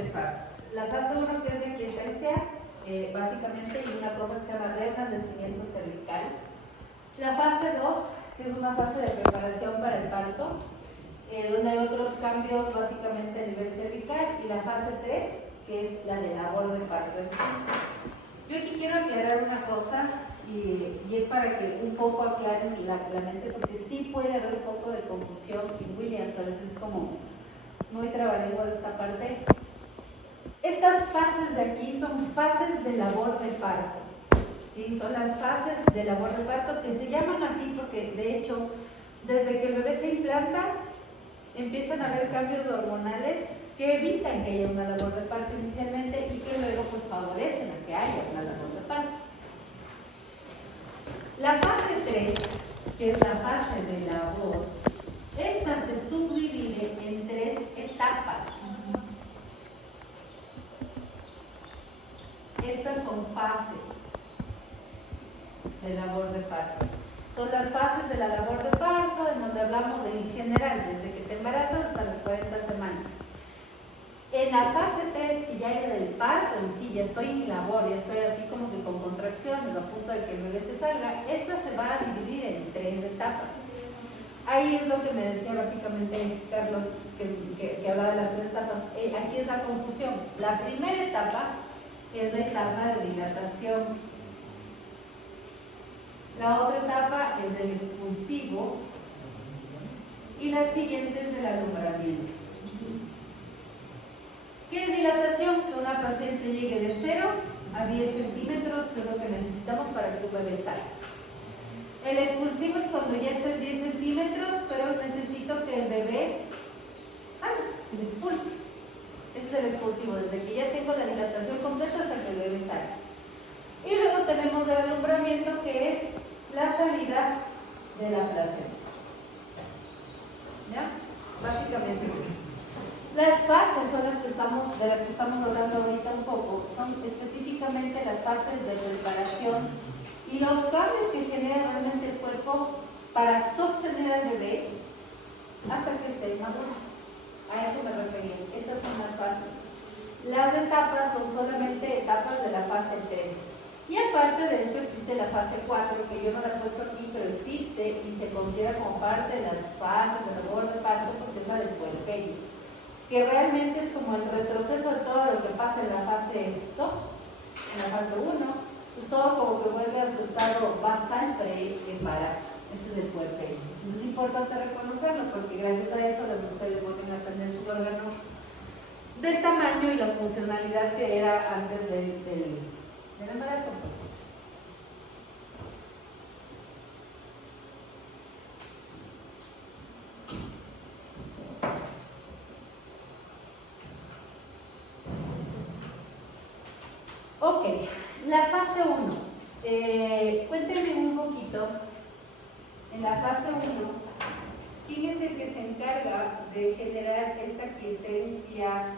tres fases. La fase 1, que es de quiesencia, básicamente, y una cosa que se llama reblandecimiento cervical. La fase 2, que es una fase de preparación para el parto, donde hay otros cambios básicamente a nivel cervical, y la fase 3, que es la de labor de parto en sí. Yo aquí quiero aclarar una cosa, y es para que un poco aclaren la mente, porque sí puede haber un poco de confusión en Williams, a veces es como muy trabalenguas de esta parte. Estas fases de aquí son fases de labor de parto, ¿sí? Son las fases de labor de parto que se llaman así porque de hecho desde que el bebé se implanta empiezan a haber cambios hormonales que evitan que haya una labor de parto inicialmente y que luego pues favorecen a que haya una labor de parto. La fase 3, que es la fase de labor, esta se subdivide en 3 etapas. Estas son fases de labor de parto. Son las fases de la labor de parto en donde hablamos de en general, desde que te embarazas hasta las 40 semanas. En la fase 3, que ya es del parto en sí, ya estoy en labor, ya estoy así como que con contracciones a punto de que el bebé se salga, esta se va a dividir en 3 etapas. Ahí es lo que me decía básicamente Carlos, que hablaba de las 3 etapas. Aquí es la confusión. La primera etapa es la etapa de dilatación. La otra etapa es del expulsivo y la siguiente es del alumbramiento. ¿Qué es dilatación? Que una paciente llegue de 0 a 10 centímetros, que es lo que necesitamos para que tu bebé salga. El expulsivo es cuando ya está en 10 centímetros, pero necesito que el bebé salga, que se expulse. Ese es el expulsivo, desde que ya tengo la dilatación completa hasta que el bebé salga. Y luego tenemos el alumbramiento, que es la salida de la placenta. ¿Ya? Básicamente eso. Las fases son de las que estamos hablando ahorita un poco, son específicamente las fases de preparación y los cambios que genera realmente el cuerpo para sostener al bebé hasta que esté maduro. A eso me refería. Estas son las fases. Las etapas son solamente etapas de la fase 3. Y aparte de esto existe la fase 4, que yo no la he puesto aquí, pero existe y se considera como parte de las fases de labor de parto porque es la del puerperio, que realmente es como el retroceso de todo lo que pasa en la fase 2, en la fase 1, pues todo como que vuelve a su estado basal pre-embarazo. Ese es el puerperio. Entonces es importante reconocerlo porque gracias a eso las mujeres vuelven a tener sus órganos del tamaño y la funcionalidad que era antes del embarazo, pues. Ok, la fase 1. Cuéntenme un poquito, en la fase 1, ¿quién es el que se encarga de generar esta quiesencia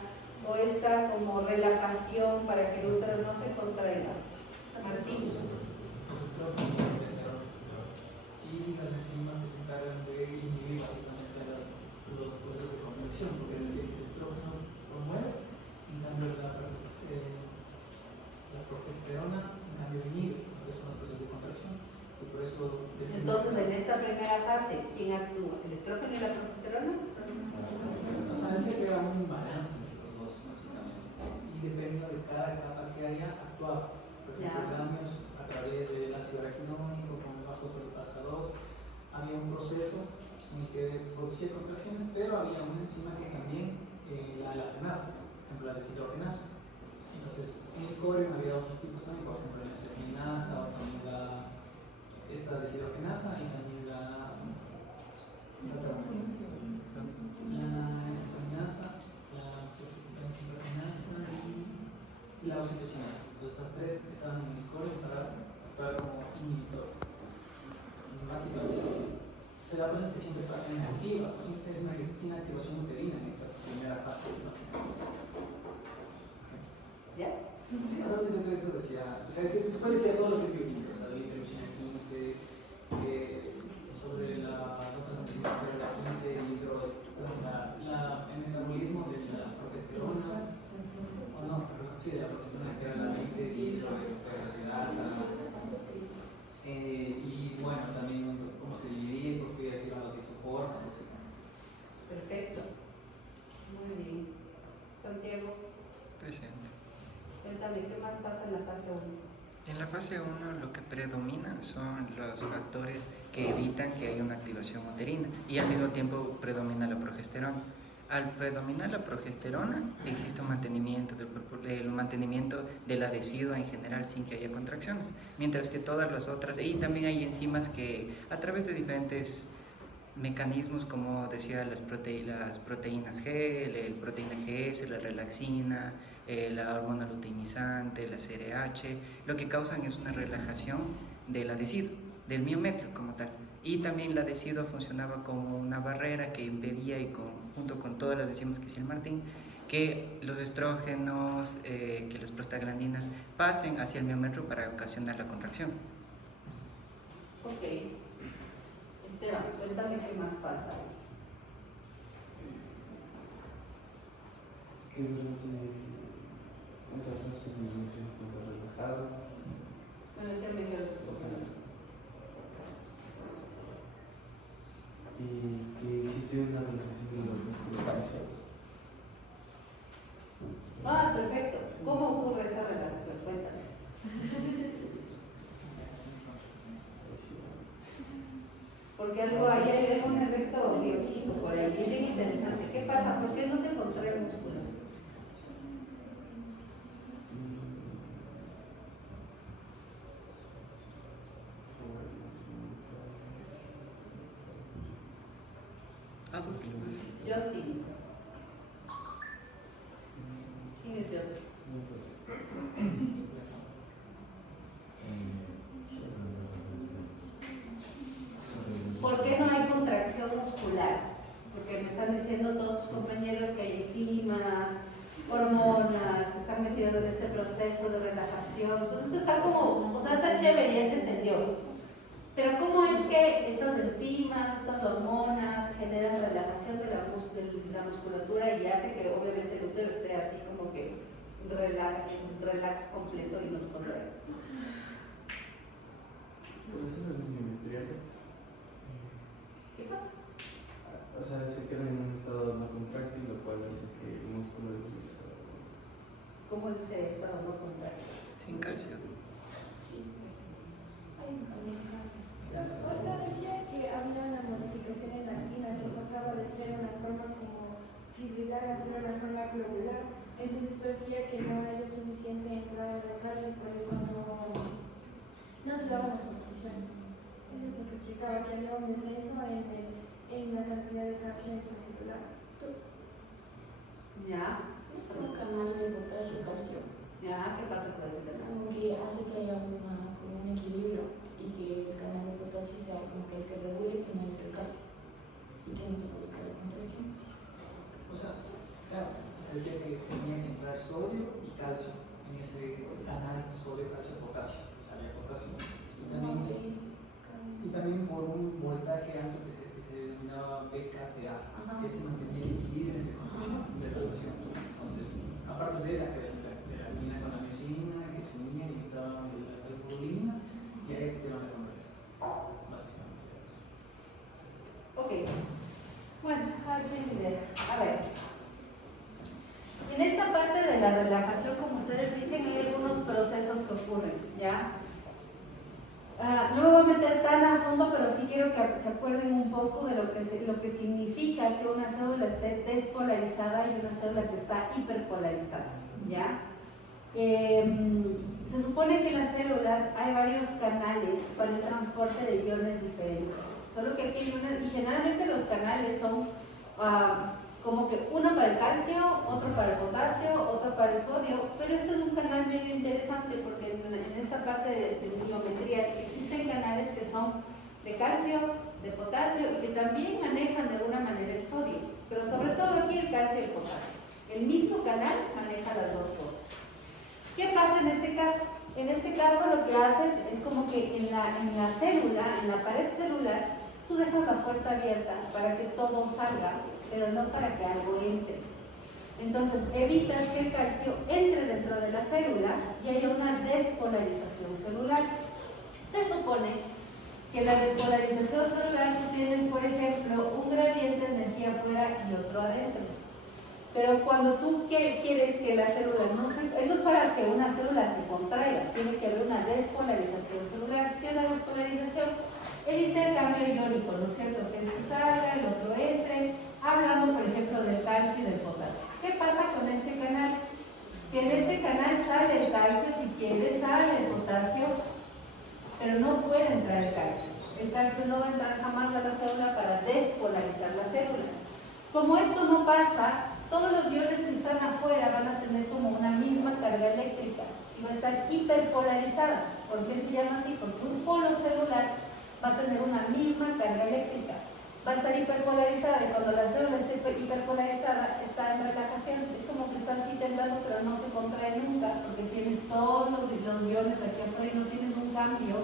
o esta como relajación para que el útero no se contraiga? Martín. Y las enzimas que se encargan de inhibir básicamente los procesos de conversión, porque es decir, el estrógeno promueve, en cambio la progesterona en cambio inhibe, porque son los procesos de contracción. Y por eso entonces, en esta primera fase, ¿quién actúa? ¿El estrógeno y la progesterona? O sea, decía que era un balance entre los dos, básicamente. Y dependiendo de cada etapa que haya actuado. Por ejemplo, a través del ácido araquidónico, con el vasopresor 2, había un proceso en que producía contracciones, pero había una enzima que también la frenaba, por ejemplo, la deshidrogenasa. Entonces, en el corio había otros tipos también, por ejemplo, la deshidrogenasa o también esta deshidrogenasa y también la deshidrogenasa y la oxitocinasa. Entonces, esas tres estaban en el corio para actuar como inhibidores. Básicamente, se da cuenta que siempre pasa inactiva, es una inactivación uterina en esta primera fase, básicamente. ¿Ya? Sí, o sea, básicamente eso decía, o sea, que después decía todo lo que es bioquímica, o sea, la interleucina 15, sobre las otras enzimas, pero la 15 el metabolismo de la progesterona, Presente. Cuéntame, ¿qué más pasa en la fase 1? En la fase 1 lo que predomina son los factores que evitan que haya una activación uterina y al mismo tiempo predomina la progesterona. Al predominar la progesterona existe un mantenimiento del cuerpo, el mantenimiento de la decidua en general sin que haya contracciones, mientras que todas las otras, y también hay enzimas que a través de diferentes mecanismos, como decía, las proteínas G, el proteína GS, la relaxina, la hormona luteinizante, la CRH, lo que causan es una relajación del adhesivo, del miometrio como tal. Y también la adhesiva funcionaba como una barrera que impedía, y junto con todas las enzimas que decía el Martín, que los estrógenos, que las prostaglandinas pasen hacia el miometrio para ocasionar la contracción. Ok. Esteban, cuéntame qué más pasa. Que durante esa fase me siento relajado. Bueno, sí, me quedo Y que existe una relajación de los músculos faciales. Ah, perfecto. ¿Cómo ocurre esa relación? Cuéntame. Porque algo ahí es un efecto bioquímico por ahí, es bien interesante. ¿Qué pasa? ¿Por qué no se contrae el músculo? Justin. ¿Quién es Justin? ¿Por qué no hay contracción muscular? Porque me están diciendo todos sus compañeros que hay enzimas, hormonas, que están metidos en este proceso de relajación. Entonces esto está como, o sea, está chévere, ya se entendió. Pero ¿cómo es que estas enzimas, estas hormonas generan relajación de la musculatura y hace que obviamente el útero esté así como que relax completo y no se contrae? Puede ser los miometriales. ¿Qué pasa? O sea, se quedan en un estado no contráctil, lo cual hace que el músculo les... ¿Cómo dice esto no contrae? Sin calcio. Sí. Hay un cambio. O sea, decía que había una modificación en la actina que pasaba de ser una forma como fibrilar a ser una forma globular. Entonces decía que no era suficiente entrada de calcio y por eso no se daban las contracciones. Eso es lo que explicaba, que había un descenso en la cantidad de calcio intracelular. ¿Ya? Es como un canal de potasio-calcio. ¿Ya? ¿Qué pasa con ese canal? Como que hace que haya como un equilibrio y que el canal de potasio sea como que el que regule que no entre el calcio y que no se produzca la contracción. O sea, claro, se decía que tenía que entrar sodio y calcio en ese canal sodio, calcio, potasio, salía potasio. Y también por un voltaje alto que se denominaba BKCA, que se mantenía el equilibrio entre contracción y relajación. Entonces, aparte de la creación de la actina con la miocina, que se unía y evitaban la globulina, y ahí activaban la contracción. Básicamente. Ok. Bueno, hay que idea. A ver. En esta parte de la relajación, como ustedes dicen, hay algunos procesos que ocurren, ¿ya? No me voy a meter tan a fondo, pero sí quiero que se acuerden un poco de lo que significa que una célula esté despolarizada y una célula que está hiperpolarizada, ¿ya? Se supone que en las células hay varios canales para el transporte de iones diferentes, solo que aquí hay iones, y generalmente los canales son como que uno para el calcio, otro para el potasio, otro para el sodio, pero este es un canal medio interesante porque en esta parte de biometría existen canales que son de calcio, de potasio y que también manejan de alguna manera el sodio, pero sobre todo aquí el calcio y el potasio. El mismo canal maneja las dos cosas. ¿Qué pasa en este caso? En este caso lo que haces es como que en la célula, en la pared celular, tú dejas la puerta abierta para que todo salga, pero no para que algo entre. Entonces evitas que el calcio entre dentro de la célula y haya una despolarización celular. Se supone que en la despolarización celular tú tienes, por ejemplo, un gradiente de energía afuera y otro adentro. Pero cuando tú quieres que la célula no se... Eso es para que una célula se contraiga, tiene que haber una despolarización celular. ¿Qué es la despolarización? El intercambio iónico, ¿no es cierto? Que es que salga, el otro entre, hablando por ejemplo del calcio y del potasio. ¿Qué pasa con este canal? Que en este canal sale el calcio, si quiere, sale el potasio, pero no puede entrar el calcio. El calcio no va a entrar jamás a la célula para despolarizar la célula. Como esto no pasa, todos los iones que están afuera van a tener como una misma carga eléctrica y va a estar hiperpolarizada. ¿Por qué se llama así? Porque un polo celular va a tener una misma carga eléctrica. Va a estar hiperpolarizada y cuando la célula esté hiperpolarizada está en relajación. Es como que está así temblando pero no se contrae nunca porque tienes todos los iones aquí afuera y no tienes un cambio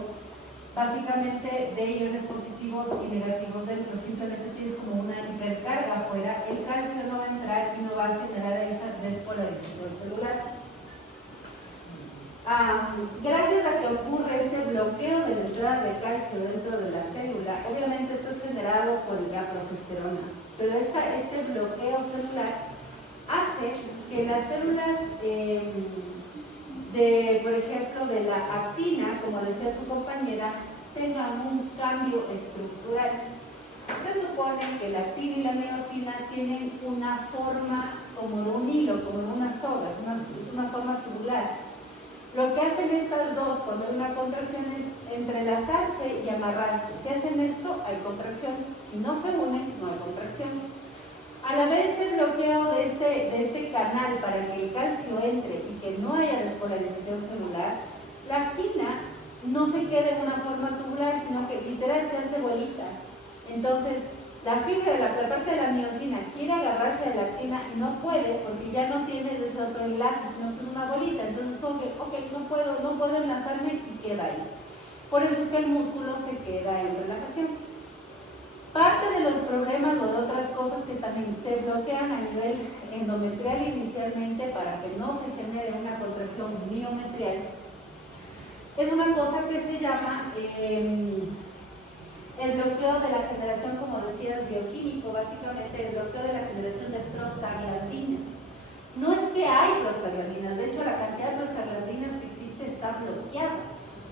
básicamente de iones positivos y negativos dentro, simplemente tienes como una hipercarga afuera, el calcio no va a entrar y no va a generar esa despolarización celular. Gracias a que ocurre este bloqueo de la entrada de calcio dentro de la célula, obviamente esto es generado por la progesterona, pero este bloqueo celular hace que las células por ejemplo, de la actina, como decía su compañera, tengan un cambio estructural. Se supone que la actina y la miosina tienen una forma como de un hilo, como de una soga, es una forma tubular. Lo que hacen estas dos cuando hay una contracción es entrelazarse y amarrarse. Si hacen esto, hay contracción. Si no se unen, no hay contracción. Al haber este bloqueo de este canal para que el calcio entre y que no haya despolarización celular, la actina no se queda en una forma tubular, sino que literal se hace bolita. Entonces, la fibra, la parte de la miosina quiere agarrarse a la actina y no puede porque ya no tiene ese otro enlace, sino que es una bolita. Entonces, como que, ok, no puedo enlazarme y queda ahí. Por eso es que el músculo se queda en relajación. Parte de los problemas o de otras cosas que también se bloquean a nivel endometrial inicialmente para que no se genere una contracción miometrial es una cosa que se llama el bloqueo de la generación, como decías, bioquímico, básicamente el bloqueo de la generación de prostaglandinas. No es que hay prostaglandinas, de hecho la cantidad de prostaglandinas que existe está bloqueada.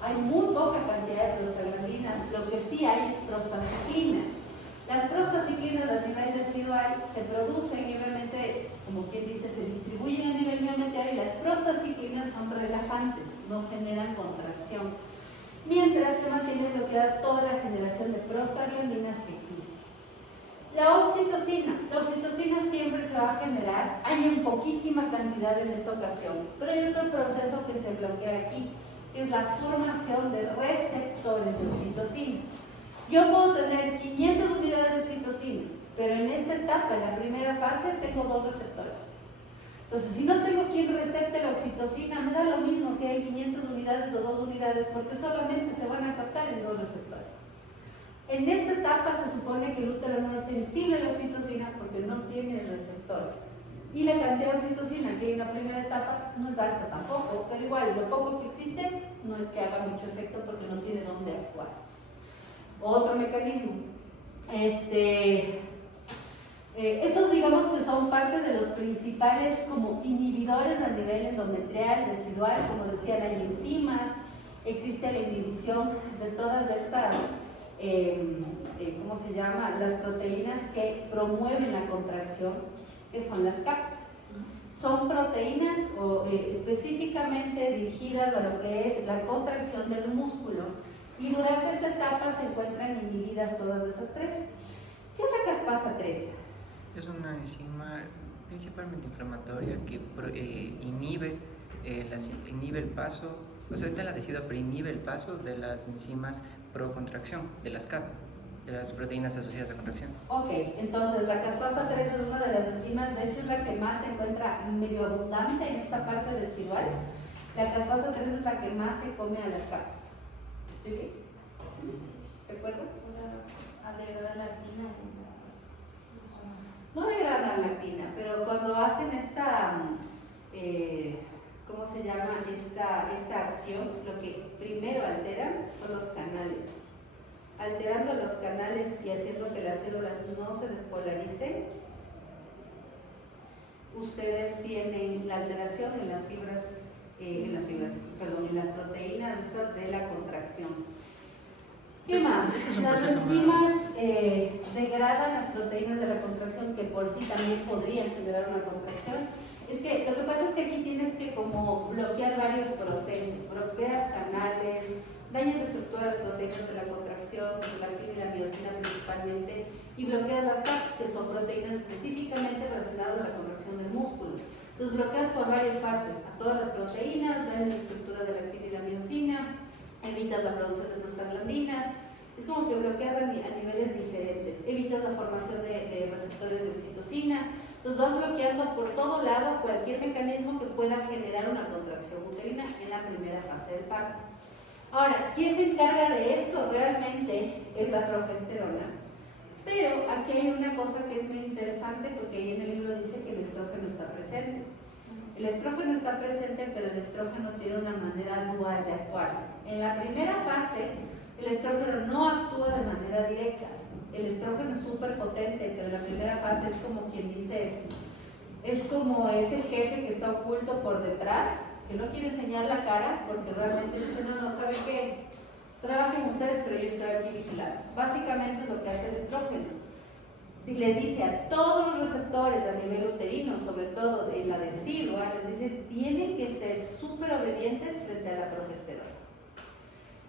Hay muy poca cantidad de prostaglandinas, lo que sí hay es prostaciclinas. Las prostaciclinas a nivel residual se producen y obviamente, como quien dice, se distribuyen a nivel miometrial y las prostaciclinas son relajantes, no generan contracción. Mientras se mantiene bloqueada toda la generación de prostaglandinas que existe. La oxitocina siempre se va a generar, hay en poquísima cantidad en esta ocasión, pero hay otro proceso que se bloquea aquí, que es la formación de receptores de oxitocina. Yo puedo tener 500 unidades de oxitocina, pero en esta etapa, en la primera fase, tengo 2 receptores. Entonces, si no tengo quien recepte la oxitocina, me da lo mismo que hay 500 unidades o 2 unidades, porque solamente se van a captar en 2 receptores. En esta etapa se supone que el útero no es sensible a la oxitocina porque no tiene receptores. Y la cantidad de oxitocina que hay en la primera etapa no es alta tampoco, pero igual, lo poco que existe no es que haga mucho efecto porque no tiene dónde actuar. Otro mecanismo. Estos digamos que son parte de los principales como inhibidores a nivel endometrial, residual, como decían, hay enzimas, existe la inhibición de todas estas, ¿cómo se llama? Las proteínas que promueven la contracción, que son las CAPS. Son proteínas específicamente dirigidas a lo que es la contracción del músculo. Y durante esta etapa se encuentran inhibidas todas esas 3. ¿Qué es la caspasa 3? Es una enzima principalmente inflamatoria que inhibe el paso, o sea, está en la decida, pero inhibe el paso de las enzimas pro-contracción, de las CAP, de las proteínas asociadas a contracción. Ok, entonces la caspasa 3 es una de las enzimas, de hecho es la que más se encuentra medio abundante en esta parte residual. La caspasa 3 es la que más se come a las CAPs. ¿Estoy bien? ¿De acuerdo? O sea, al degradar la actina. No degradan la actina, pero cuando hacen esta, ¿cómo se llama? Esta acción, lo que primero alteran son los canales. Alterando los canales y haciendo que las células no se despolaricen, ustedes tienen la alteración en las fibras, en las proteínas estas de la contracción. ¿Qué más? Ese es un Las proceso enzimas más. degradan las proteínas de la contracción que por sí también podrían generar una contracción. Es que lo que pasa es que aquí tienes que como bloquear varios procesos, bloqueas canales, dañas la estructura de las proteínas de la contracción, de la actina y la miosina principalmente, y bloqueas las CAPS, que son proteínas específicamente relacionadas a la contracción del músculo. Entonces bloqueas por varias partes, a todas las proteínas, dañas la estructura de la actina y la miosina, evitas la producción de prostaglandinas, es como que bloqueas a niveles diferentes, evitas la formación de receptores de oxitocina, entonces vas bloqueando por todo lado cualquier mecanismo que pueda generar una contracción uterina en la primera fase del parto. Ahora, ¿quién se encarga de esto? Realmente es la progesterona, pero aquí hay una cosa que es muy interesante porque ahí en el libro dice que el estrógeno está presente. El estrógeno está presente, pero el estrógeno tiene una manera dual de actuar. En la primera fase, el estrógeno no actúa de manera directa. El estrógeno es súper potente, pero en la primera fase es como quien dice, es como ese jefe que está oculto por detrás, que no quiere enseñar la cara, porque realmente dice, no, ¿saben qué? Trabajen ustedes, pero yo estoy aquí vigilando. Básicamente es lo que hace el estrógeno. Y le dice a todos los receptores a nivel uterino, sobre todo en la decidua, les dice, tienen que ser súper obedientes frente a la progesterona.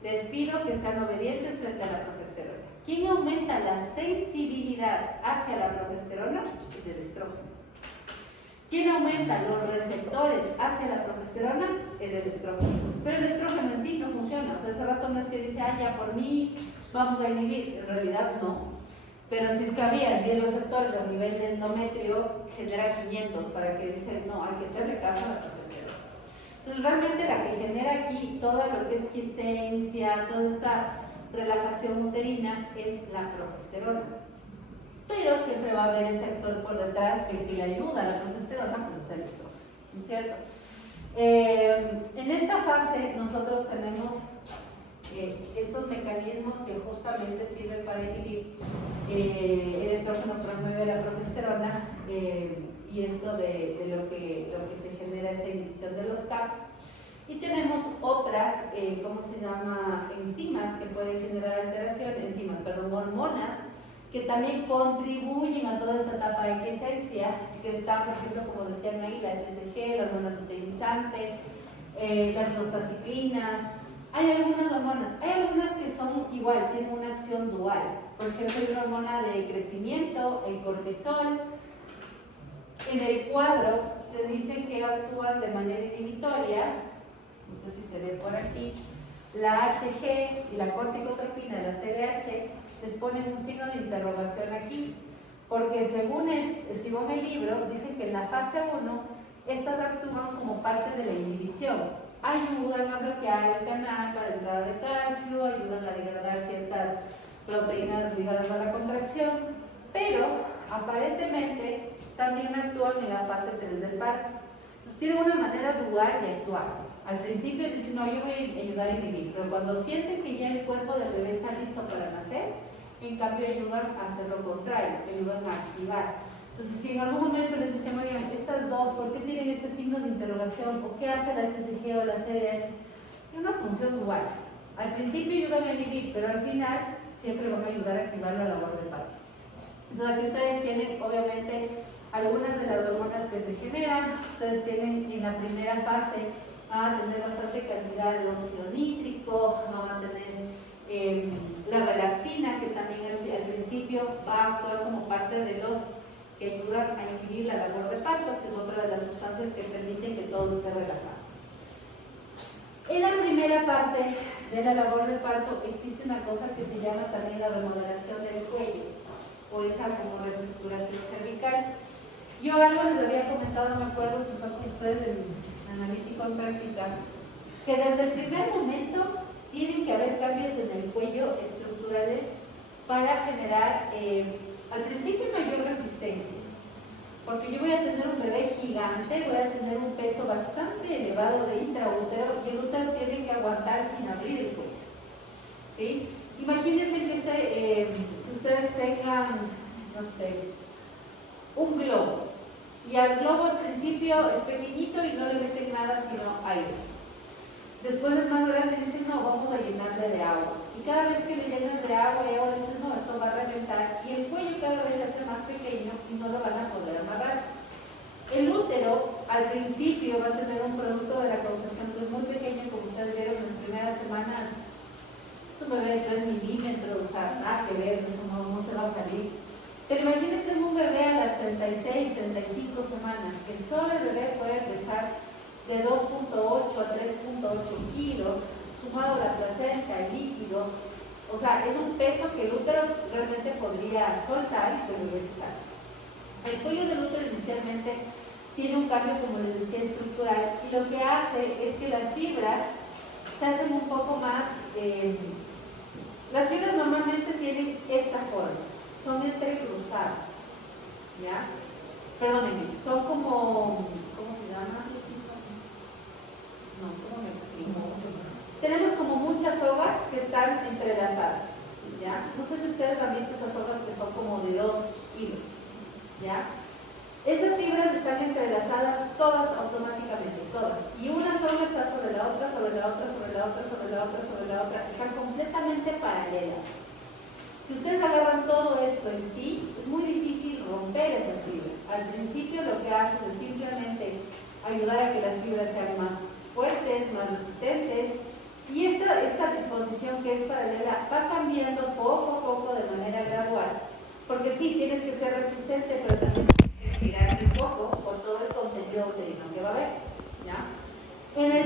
Les pido que sean obedientes frente a la progesterona. ¿Quién aumenta la sensibilidad hacia la progesterona? Es el estrógeno. ¿Quién aumenta los receptores hacia la progesterona? Es el estrógeno. Pero el estrógeno en sí no funciona. O sea, ese rato no es que dice, ya por mí vamos a inhibir. En realidad no. Pero si es que había 10 receptores a nivel de endometrio, genera 500 para que dicen, no, hay que hacerle caso a la progesterona. Entonces, realmente la que genera aquí todo lo que es quiesencia, toda esta relajación uterina, es la progesterona. Pero siempre va a haber ese actor por detrás que le ayuda a la progesterona, pues es el estrógeno, ¿no es cierto? En esta fase nosotros tenemos estos mecanismos que justamente sirven para inhibir el estrógeno promueve la progesterona y esto de lo que se genera esta inhibición de los CAPS. Y tenemos otras, ¿cómo se llama? Enzimas que pueden generar hormonas que también contribuyen a toda esta etapa de quiesencia, que están, por ejemplo, como decían ahí, la HCG, la hormona luteinizante, las prostaciclinas. Hay algunas hormonas, hay algunas que son igual, tienen una acción dual. Por ejemplo, hay una hormona de crecimiento, el cortisol. En el cuadro te dicen que actúan de manera inhibitoria, no sé si se ve por aquí, la HG y la corticotropina, la CDH, les ponen un signo de interrogación aquí, porque según el libro, dicen que en la fase 1, estas actúan como parte de la inhibición. Ayudan a bloquear el canal para entrada de calcio, ayudan a degradar ciertas proteínas ligadas a la contracción, pero aparentemente también actúan en la fase 3 del parto. Entonces tienen una manera dual de actuar. Al principio dicen, no, yo voy a ayudar a inhibir, pero cuando sienten que ya el cuerpo del bebé está listo para nacer, en cambio ayudan a hacer lo contrario, ayudan a activar. Entonces, si en algún momento les dicen, oigan, estas dos, ¿por qué tienen este signo de interrogación? ¿O qué hace la HCG o la CDH? Es una función dual. Al principio ayudan a inhibir, pero al final siempre van a ayudar a activar la labor del parto. Entonces, aquí ustedes tienen, obviamente, algunas de las hormonas que se generan. Ustedes tienen en la primera fase, van a tener bastante cantidad de óxido nítrico, van a tener la relaxina, que también al principio va a actuar como parte de los que ayudan a inhibir la labor de parto, que es otra de las sustancias que permiten que todo esté relajado. En la primera parte de la labor de parto existe una cosa que se llama también la remodelación del cuello, o esa como reestructuración cervical. Yo algo les había comentado, no me acuerdo si fue con ustedes en analítico en práctica, que desde el primer momento tienen que haber cambios en el cuello estructurales para generar al principio mayor resistencia, porque yo voy a tener un bebé gigante, voy a tener un peso bastante elevado de intraútero y el útero tiene que aguantar sin abrir el cuello, ¿sí? Imagínense que ustedes tengan, no sé, un globo Y al globo al principio es pequeñito y no le meten nada sino aire. Después es más grande y dicen, no, vamos a llenarle de agua. Y cada vez que le llenas de agua y agua, dicen, no, esto va a reventar. Y el cuello cada vez se hace más pequeño y no lo van a poder amarrar. El útero, al principio, va a tener un producto de la concepción que es muy pequeño, como ustedes vieron en las primeras semanas. Es un bebé de 3 milímetros, o sea, nada que ver, eso no se va a salir. Pero imagínense un bebé a las 36, 35 semanas, que solo el bebé puede pesar de 2.8 a 3.8 kilos, sumado a la placenta, el líquido. O sea, es un peso que el útero realmente podría soltar y que el bebé se salga. El cuello del útero inicialmente tiene un cambio, como les decía, estructural, y lo que hace es que las fibras se hacen un poco más... las fibras normalmente tienen esta forma, son entrecruzadas, ¿ya? Perdónenme, son como... ¿cómo se llama? No, ¿cómo me explico? Tenemos como muchas hojas que están entrelazadas, ¿ya? No sé si ustedes han visto esas hojas que son como de 2 hilos, ¿ya? Esas fibras están entrelazadas todas automáticamente, todas. Y una sola está sobre la otra, sobre la otra, sobre la otra, sobre la otra, sobre la otra. Están completamente paralelas. Si ustedes agarran todo esto en sí, es muy difícil romper esas fibras. Al principio lo que hacen es simplemente ayudar a que las fibras sean más fuertes, más resistentes. Y esta disposición que es paralela va cambiando poco a poco de manera gradual. Porque sí, tienes que ser resistente, pero también estirarte un poco por todo el contenido uterino que va a haber, ¿ya? La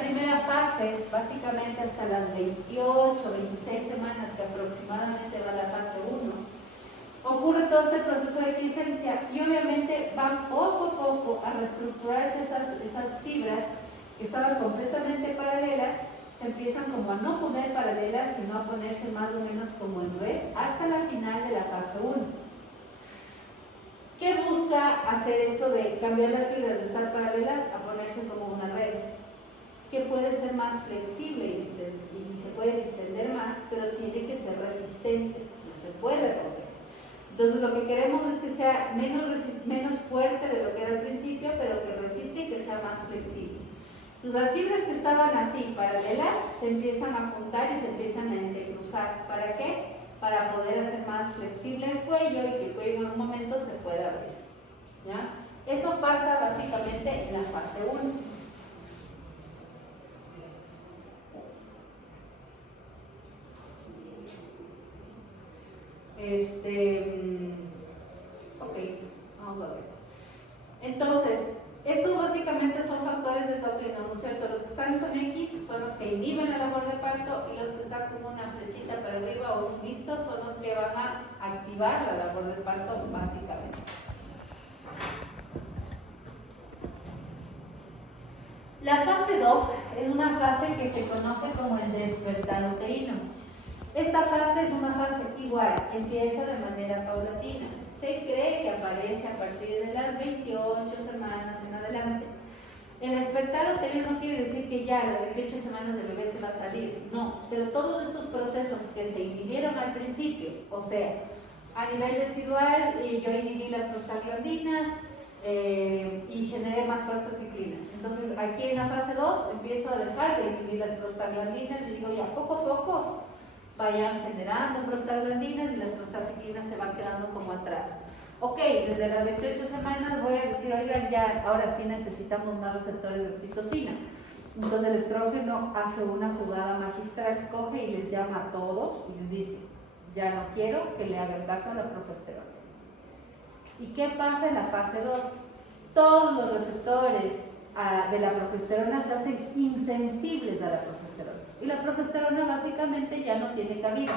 primera fase, básicamente hasta las 28, 26 semanas que aproximadamente va la fase 1, ocurre todo este proceso de quiescencia y obviamente van poco a poco a reestructurarse esas fibras que estaban completamente paralelas, se empiezan como a no poner paralelas, sino a ponerse más o menos como en red hasta la final de la fase 1. ¿Qué busca hacer esto de cambiar las fibras de estar paralelas a ponerse como una red? Que puede ser más flexible y se puede distender más, pero tiene que ser resistente, no se puede romper. Entonces lo que queremos es que sea menos fuerte de lo que era al principio, pero que resiste y que sea más flexible. Entonces las fibras que estaban así, paralelas, se empiezan a juntar y se empiezan a entrecruzar. ¿Para qué? Para poder hacer más flexible el cuello y que el cuello en algún momento se pueda abrir, ¿ya? Eso pasa básicamente en la fase 1. Ok, vamos a ver. Entonces, estos básicamente son factores de Toclino, ¿no es cierto? Los que están con X son los que inhiben la labor de parto y los que están con una flechita para arriba o un visto son los que van a activar la labor de parto básicamente. La fase 2 es una fase que se conoce como el despertar uterino. Esta fase es una fase igual, empieza de manera paulatina. Se cree que aparece a partir de las 28 semanas en adelante. El despertar uterino no quiere decir que ya a las 28 semanas el bebé se va a salir, no, pero todos estos procesos que se inhibieron al principio, o sea, a nivel residual, yo inhibí las prostaglandinas y generé más prostaciclinas. Entonces, aquí en la fase 2 empiezo a dejar de inhibir las prostaglandinas y digo ya poco a poco vayan generando prostaglandinas y las prostaciclinas se van quedando como atrás. Ok, desde las 28 semanas voy a decir, oigan, ya ahora sí necesitamos más receptores de oxitocina. Entonces el estrógeno hace una jugada magistral, coge y les llama a todos y les dice, ya no quiero que le hagan caso a la progesterona. ¿Y qué pasa en la fase 2? Todos los receptores de la progesterona se hacen insensibles a la progesterona. Y la progesterona básicamente ya no tiene cabida.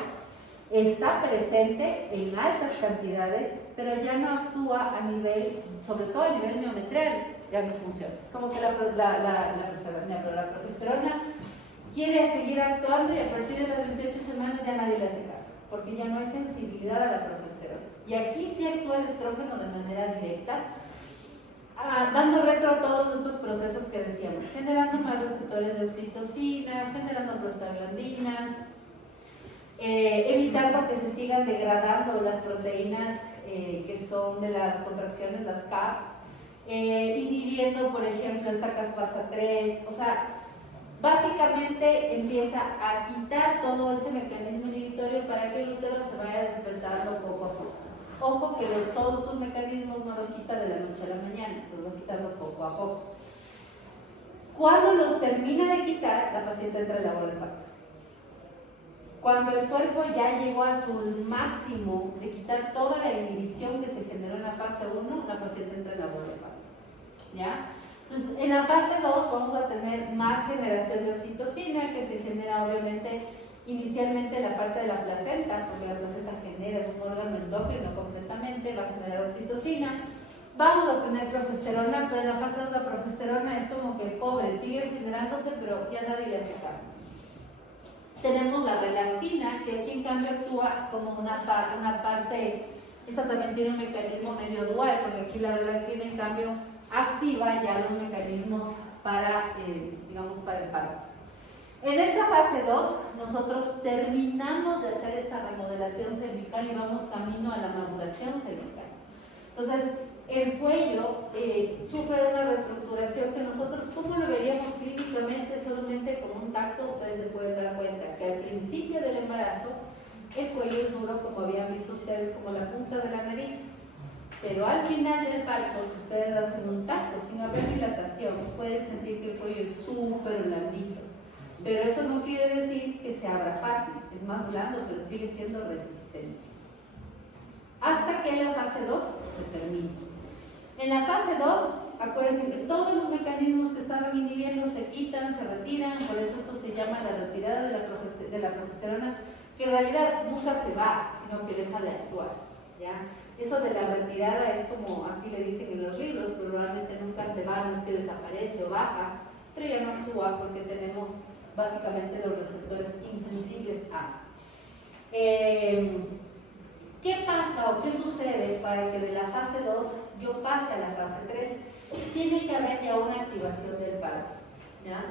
Está presente en altas cantidades, pero ya no actúa a nivel, sobre todo a nivel miometrial, ya no funciona. Es como que la progesterona quiere seguir actuando y a partir de las 28 semanas ya nadie le hace caso, porque ya no hay sensibilidad a la progesterona. Y aquí sí actúa el estrógeno de manera directa, dando retro a todos estos procesos que decíamos, generando más receptores de oxitocina, generando prostaglandinas, evitando que se sigan degradando las proteínas que son de las contracciones, las CAPS, inhibiendo, por ejemplo, esta caspasa 3, o sea, básicamente empieza a quitar todo ese mecanismo inhibitorio para que el útero se vaya despertando poco a poco. Ojo que todos estos mecanismos no los quita de la noche a la mañana, los va quitando poco a poco. Cuando los termina de quitar, la paciente entra en labor de parto. Cuando el cuerpo ya llegó a su máximo de quitar toda la inhibición que se generó en la fase 1, la paciente entra en labor de parto. ¿Ya? Entonces, en la fase 2 vamos a tener más generación de oxitocina, que se genera obviamente inicialmente en la parte de la placenta, porque la placenta genera, es un órgano endocrino completamente, va a generar oxitocina. Vamos a tener progesterona, pero en la fase 2 la progesterona es como que pobre, sigue generándose, pero ya nadie le hace caso. Tenemos la relaxina, que aquí en cambio actúa como una parte, esta también tiene un mecanismo medio dual, porque aquí la relaxina en cambio activa ya los mecanismos para, digamos, para el parto. En esta fase 2, nosotros terminamos de hacer esta remodelación cervical y vamos camino a la maduración cervical. Entonces, el cuello sufre una reestructuración que nosotros, ¿cómo lo veríamos clínicamente? Solamente con un tacto, ustedes se pueden dar cuenta que al principio del embarazo, el cuello es duro, como habían visto ustedes, como la punta de la nariz. Pero al final del parto, si ustedes hacen un tacto sin haber dilatación, pueden sentir que el cuello es súper blandito. Pero eso no quiere decir que se abra fácil, es más blando, pero sigue siendo resistente. Hasta que la fase 2 se termine. En la fase 2, acuérdense que todos los mecanismos que estaban inhibiendo se quitan, se retiran, por eso esto se llama la retirada de la progesterona, que en realidad nunca se va, sino que deja de actuar. ¿Ya? Eso de la retirada es como así le dicen en los libros, pero realmente nunca se va, no es que desaparece o baja, pero ya no actúa porque tenemos básicamente los receptores insensibles a. ¿Qué pasa o qué sucede para que de la fase 2 yo pase a la fase 3? Tiene que haber ya una activación del parto. ¿Ya?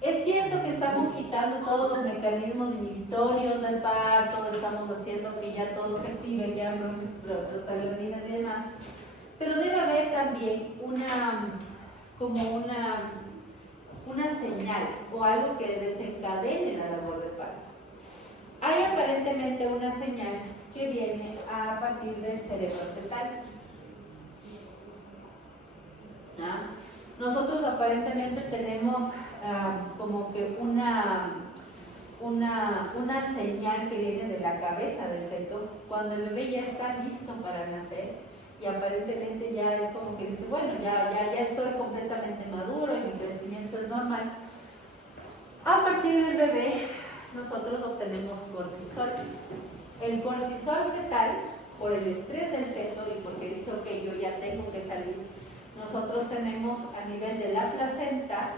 Es cierto que estamos quitando todos los mecanismos inhibitorios del parto, estamos haciendo que ya todo se active, ya prostaglandinas y demás, pero debe haber también una señal o algo que desencadene la labor de parto. Hay aparentemente una señal que viene a partir del cerebro fetal. ¿No? Nosotros aparentemente tenemos como que una señal que viene de la cabeza del feto cuando el bebé ya está listo para nacer y aparentemente ya es como que dice, bueno, ya estoy completamente maduro y mi crecimiento es normal. A partir del bebé nosotros obtenemos cortisol. El cortisol fetal, por el estrés del feto y porque dice, ok, yo ya tengo que salir, nosotros tenemos a nivel de la placenta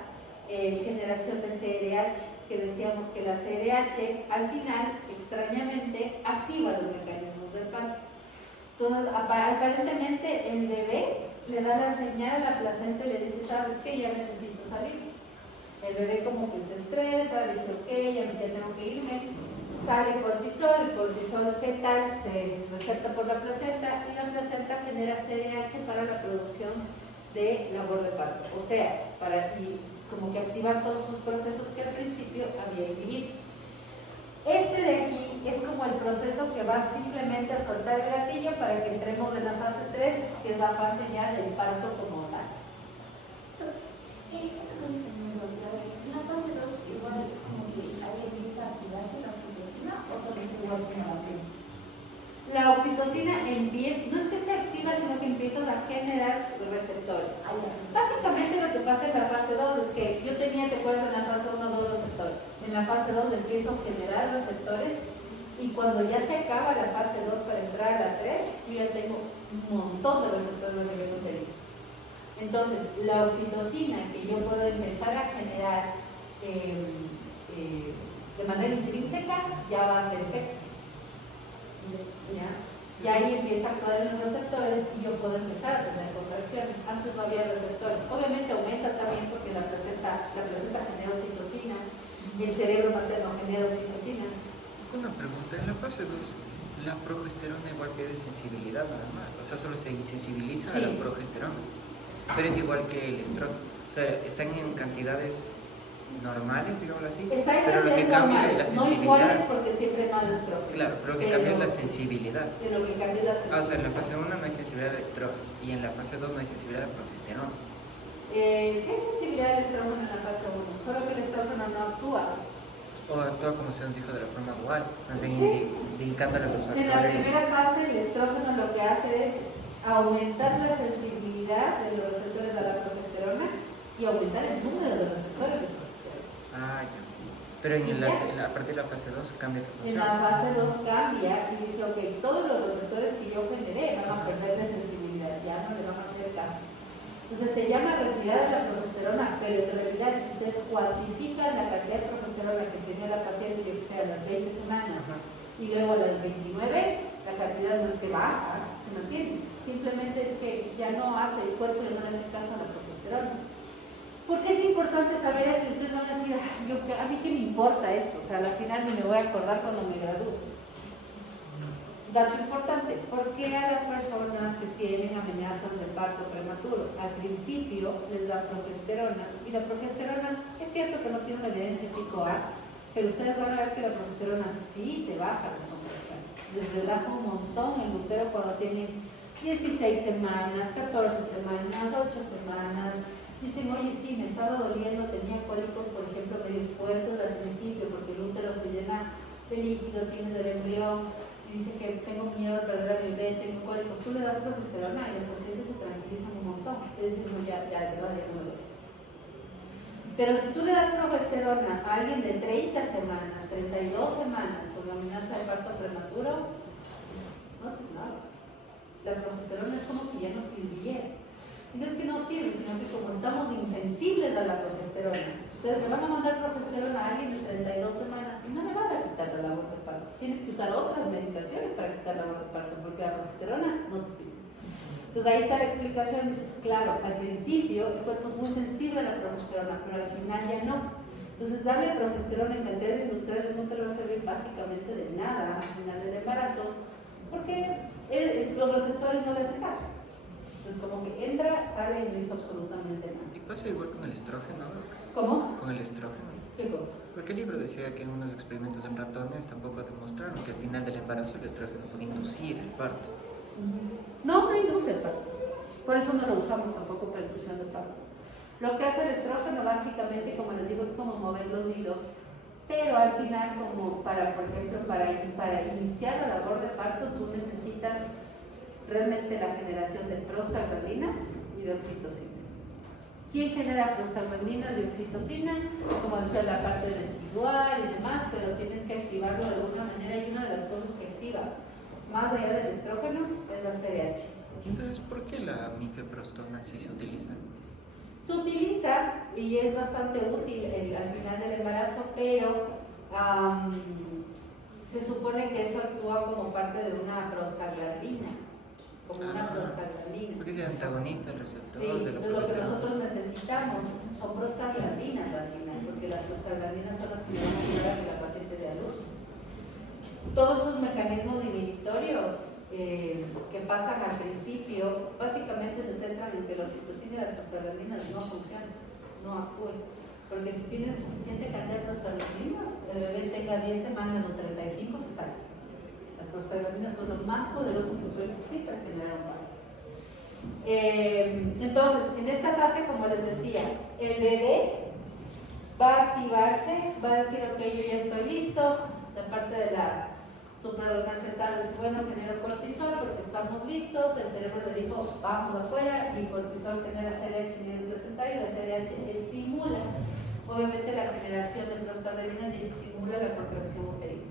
generación de CRH, que decíamos que la CRH al final, extrañamente, activa los mecanismos del parto. Entonces, aparentemente el bebé le da la señal a la placenta y le dice, ¿sabes qué? Ya necesito salir. El bebé como que se estresa, dice, ok, ya tengo que irme. Sale cortisol, el cortisol fetal se recepta por la placenta y la placenta genera CRH para la producción de labor de parto. O sea, como que activar todos sus procesos que al principio había inhibido. Este de aquí es como el proceso que va simplemente a soltar el gatillo para que entremos en la fase 3, que es la fase ya del parto como tal. La fase 2 igual es como que ahí empieza a activarse la oxitocina o solo es igual como la primera. La oxitocina empieza, no es que se activa, sino que empiezas a generar receptores. Básicamente lo que pasa en la fase 2 es que yo tenía, te acuerdas, en la fase 1 2 receptores. En la fase 2 empiezo a generar receptores y cuando ya se acaba la fase 2 para entrar a la 3, yo ya tengo un montón de receptores a nivel uterino. Entonces, la oxitocina que yo puedo empezar a generar de manera intrínseca ya va a hacer efecto. ¿Ya? Y ahí empieza a actuar en los receptores y yo puedo empezar a tener contracciones. Antes no había receptores. Obviamente aumenta también porque la placenta genera oxitocina y el cerebro materno genera oxitocina. Una pregunta, en la fase 2, La progesterona igual pierde sensibilidad nada más, o sea, solo se insensibiliza a Sí. la progesterona, pero es igual que el estrógeno, o sea, están en cantidades normales, digámoslo así, Está en pero lo que cantidades cambia es normales, la no iguales sensibilidad. porque siempre hay más estrógeno. Claro, pero lo que cambia es la sensibilidad. De lo que cambia es la Ah, o sea, sensibilidad. en la fase 1 no hay sensibilidad al estrógeno y en la fase 2 no hay sensibilidad a la progesterona. Sí hay sensibilidad al estrógeno en la fase 1, solo que el estrógeno no actúa. O actúa como se nos dijo de la forma dual, más bien Sí. indicándole los En la factores. primera fase el estrógeno lo que hace es aumentar la sensibilidad de los receptores de la progesterona y aumentar el número de receptores de progesterona. Ah, ya. Pero a partir de la fase 2 cambia esa En función. la fase 2 cambia y dice, ok, todos los receptores que yo generé van a perder de sensibilidad, ya no le van a hacer caso. Entonces se llama retirada de la progesterona, pero en realidad si ustedes cuantifican la cantidad de progesterona que tenía la paciente, yo que sé, a las 20 semanas y luego a las 29, la cantidad no es que baja, se mantiene. Simplemente es que ya no hace, el cuerpo ya no le hace caso a la progesterona. ¿Por qué es importante saber esto? Y ustedes van a decir, "Ay, a mí qué me importa esto, o sea, al final ni me voy a acordar cuando me gradúe". Dato importante, ¿por qué a las personas que tienen amenazas de parto prematuro al principio les da progesterona? Y la progesterona, es cierto que no tiene una evidencia tipo A, pero ustedes van a ver que la progesterona sí te baja las contracciones. Les relaja un montón el útero cuando tienen 16 semanas, 14 semanas, 8 semanas. Dicen, oye, sí, me estaba doliendo, tenía cólicos, por ejemplo, medio fuertes al principio, porque el útero se llena de líquido, tienes el embrión, y dice que tengo miedo de perder a mi bebé, tengo cólicos. Tú le das progesterona y los pacientes se tranquilizan un montón. Es decir, no, ya, de verdad, ya no me duele. Pero si tú le das progesterona a alguien de 30 semanas, 32 semanas, con la amenaza de parto prematuro, no haces nada. La progesterona es como que ya no sirviera. Y no es que no sirve, sino que como estamos insensibles a la progesterona, ustedes me van a mandar progesterona a alguien de 32 semanas y no me vas a quitar la labor de parto. Tienes que usar otras medicaciones para quitar la labor de parto, porque la progesterona no te sirve. Entonces ahí está la explicación, dices, claro, al principio el cuerpo es muy sensible a la progesterona, pero al final ya no. Entonces darle progesterona en cantidades industriales no te va a servir básicamente de nada al final del embarazo, porque los receptores no le hacen caso. Entonces como que entra, sale y no hizo absolutamente nada. Y pasa igual con el estrógeno, ¿no? ¿Cómo? Con el estrógeno. ¿Qué cosa? Porque el libro decía que en unos experimentos en ratones tampoco demostraron que al final del embarazo el estrógeno puede inducir el parto. No, no induce el parto. Por eso no lo usamos tampoco para inducción de parto. Lo que hace el estrógeno básicamente, como les digo, es como mover los hilos, pero al final, como para, por ejemplo, para iniciar la labor de parto, tú necesitas realmente la generación de prostaglandinas y de oxitocina. ¿Quién genera prostaglandinas y oxitocina? Como decía, la parte residual y demás, pero tienes que activarlo de alguna manera y una de las cosas que activa, más allá del estrógeno, es la CRH. Entonces, ¿por qué la mifeprostona sí se utiliza? Se utiliza y es bastante útil al final del embarazo, pero se supone que eso actúa como parte de una prostaglandina, como una prostaglandina. Porque es antagonista el receptor Sí, de la lo que progesterona. nosotros necesitamos son prostaglandinas al final, porque las prostaglandinas son las que van a ayudar a que la paciente dé a luz. Todos esos mecanismos inhibitorios que pasan al principio, básicamente se centran en que la oxitocina y las prostaglandinas no funcionan, no actúen. Porque si tienes suficiente cantidad de prostaglandinas, el bebé tenga 10 semanas o 35, se sale. Las prostaglandinas son lo más poderoso que puede existir para generar un parto. Entonces, en esta fase, como les decía, el bebé va a activarse, va a decir, ok, yo ya estoy listo, la parte de la suprarrenal fetal dice, bueno, genero cortisol porque estamos listos, el cerebro le dijo, vamos afuera, y el cortisol genera CRH a nivel placentario y la CRH estimula, obviamente, la generación de prostaglandinas y estimula la contracción uterina.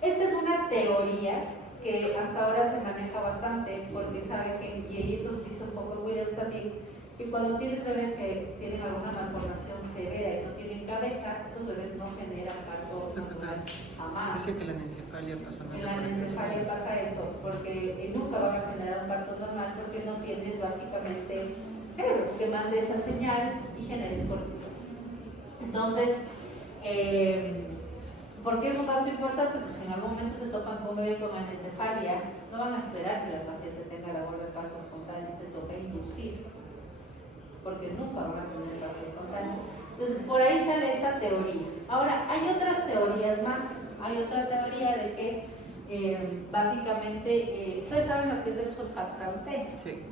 Esta es una teoría que hasta ahora se maneja bastante porque sabe que, y eso dice un poco Williams también, que cuando tienes bebés que tienen alguna malformación severa y no tienen cabeza, esos bebés no generan parto normal, jamás. Dice que la anencefalia pasa más. En la anencefalia pasa eso, porque nunca van a generar un parto normal porque no tienes básicamente cerebro que mande esa señal y generes cortisol. Entonces, ¿Por qué es un dato importante? Pues si en algún momento se topan con bebé con anencefalia, no van a esperar que la paciente tenga labor de parto espontáneo, te toca inducir, porque nunca van a tener parto espontáneo. Entonces, por ahí sale esta teoría. Ahora, hay otras teorías más. Hay otra teoría de que básicamente, ¿ustedes saben lo que es el surfactante? Sí.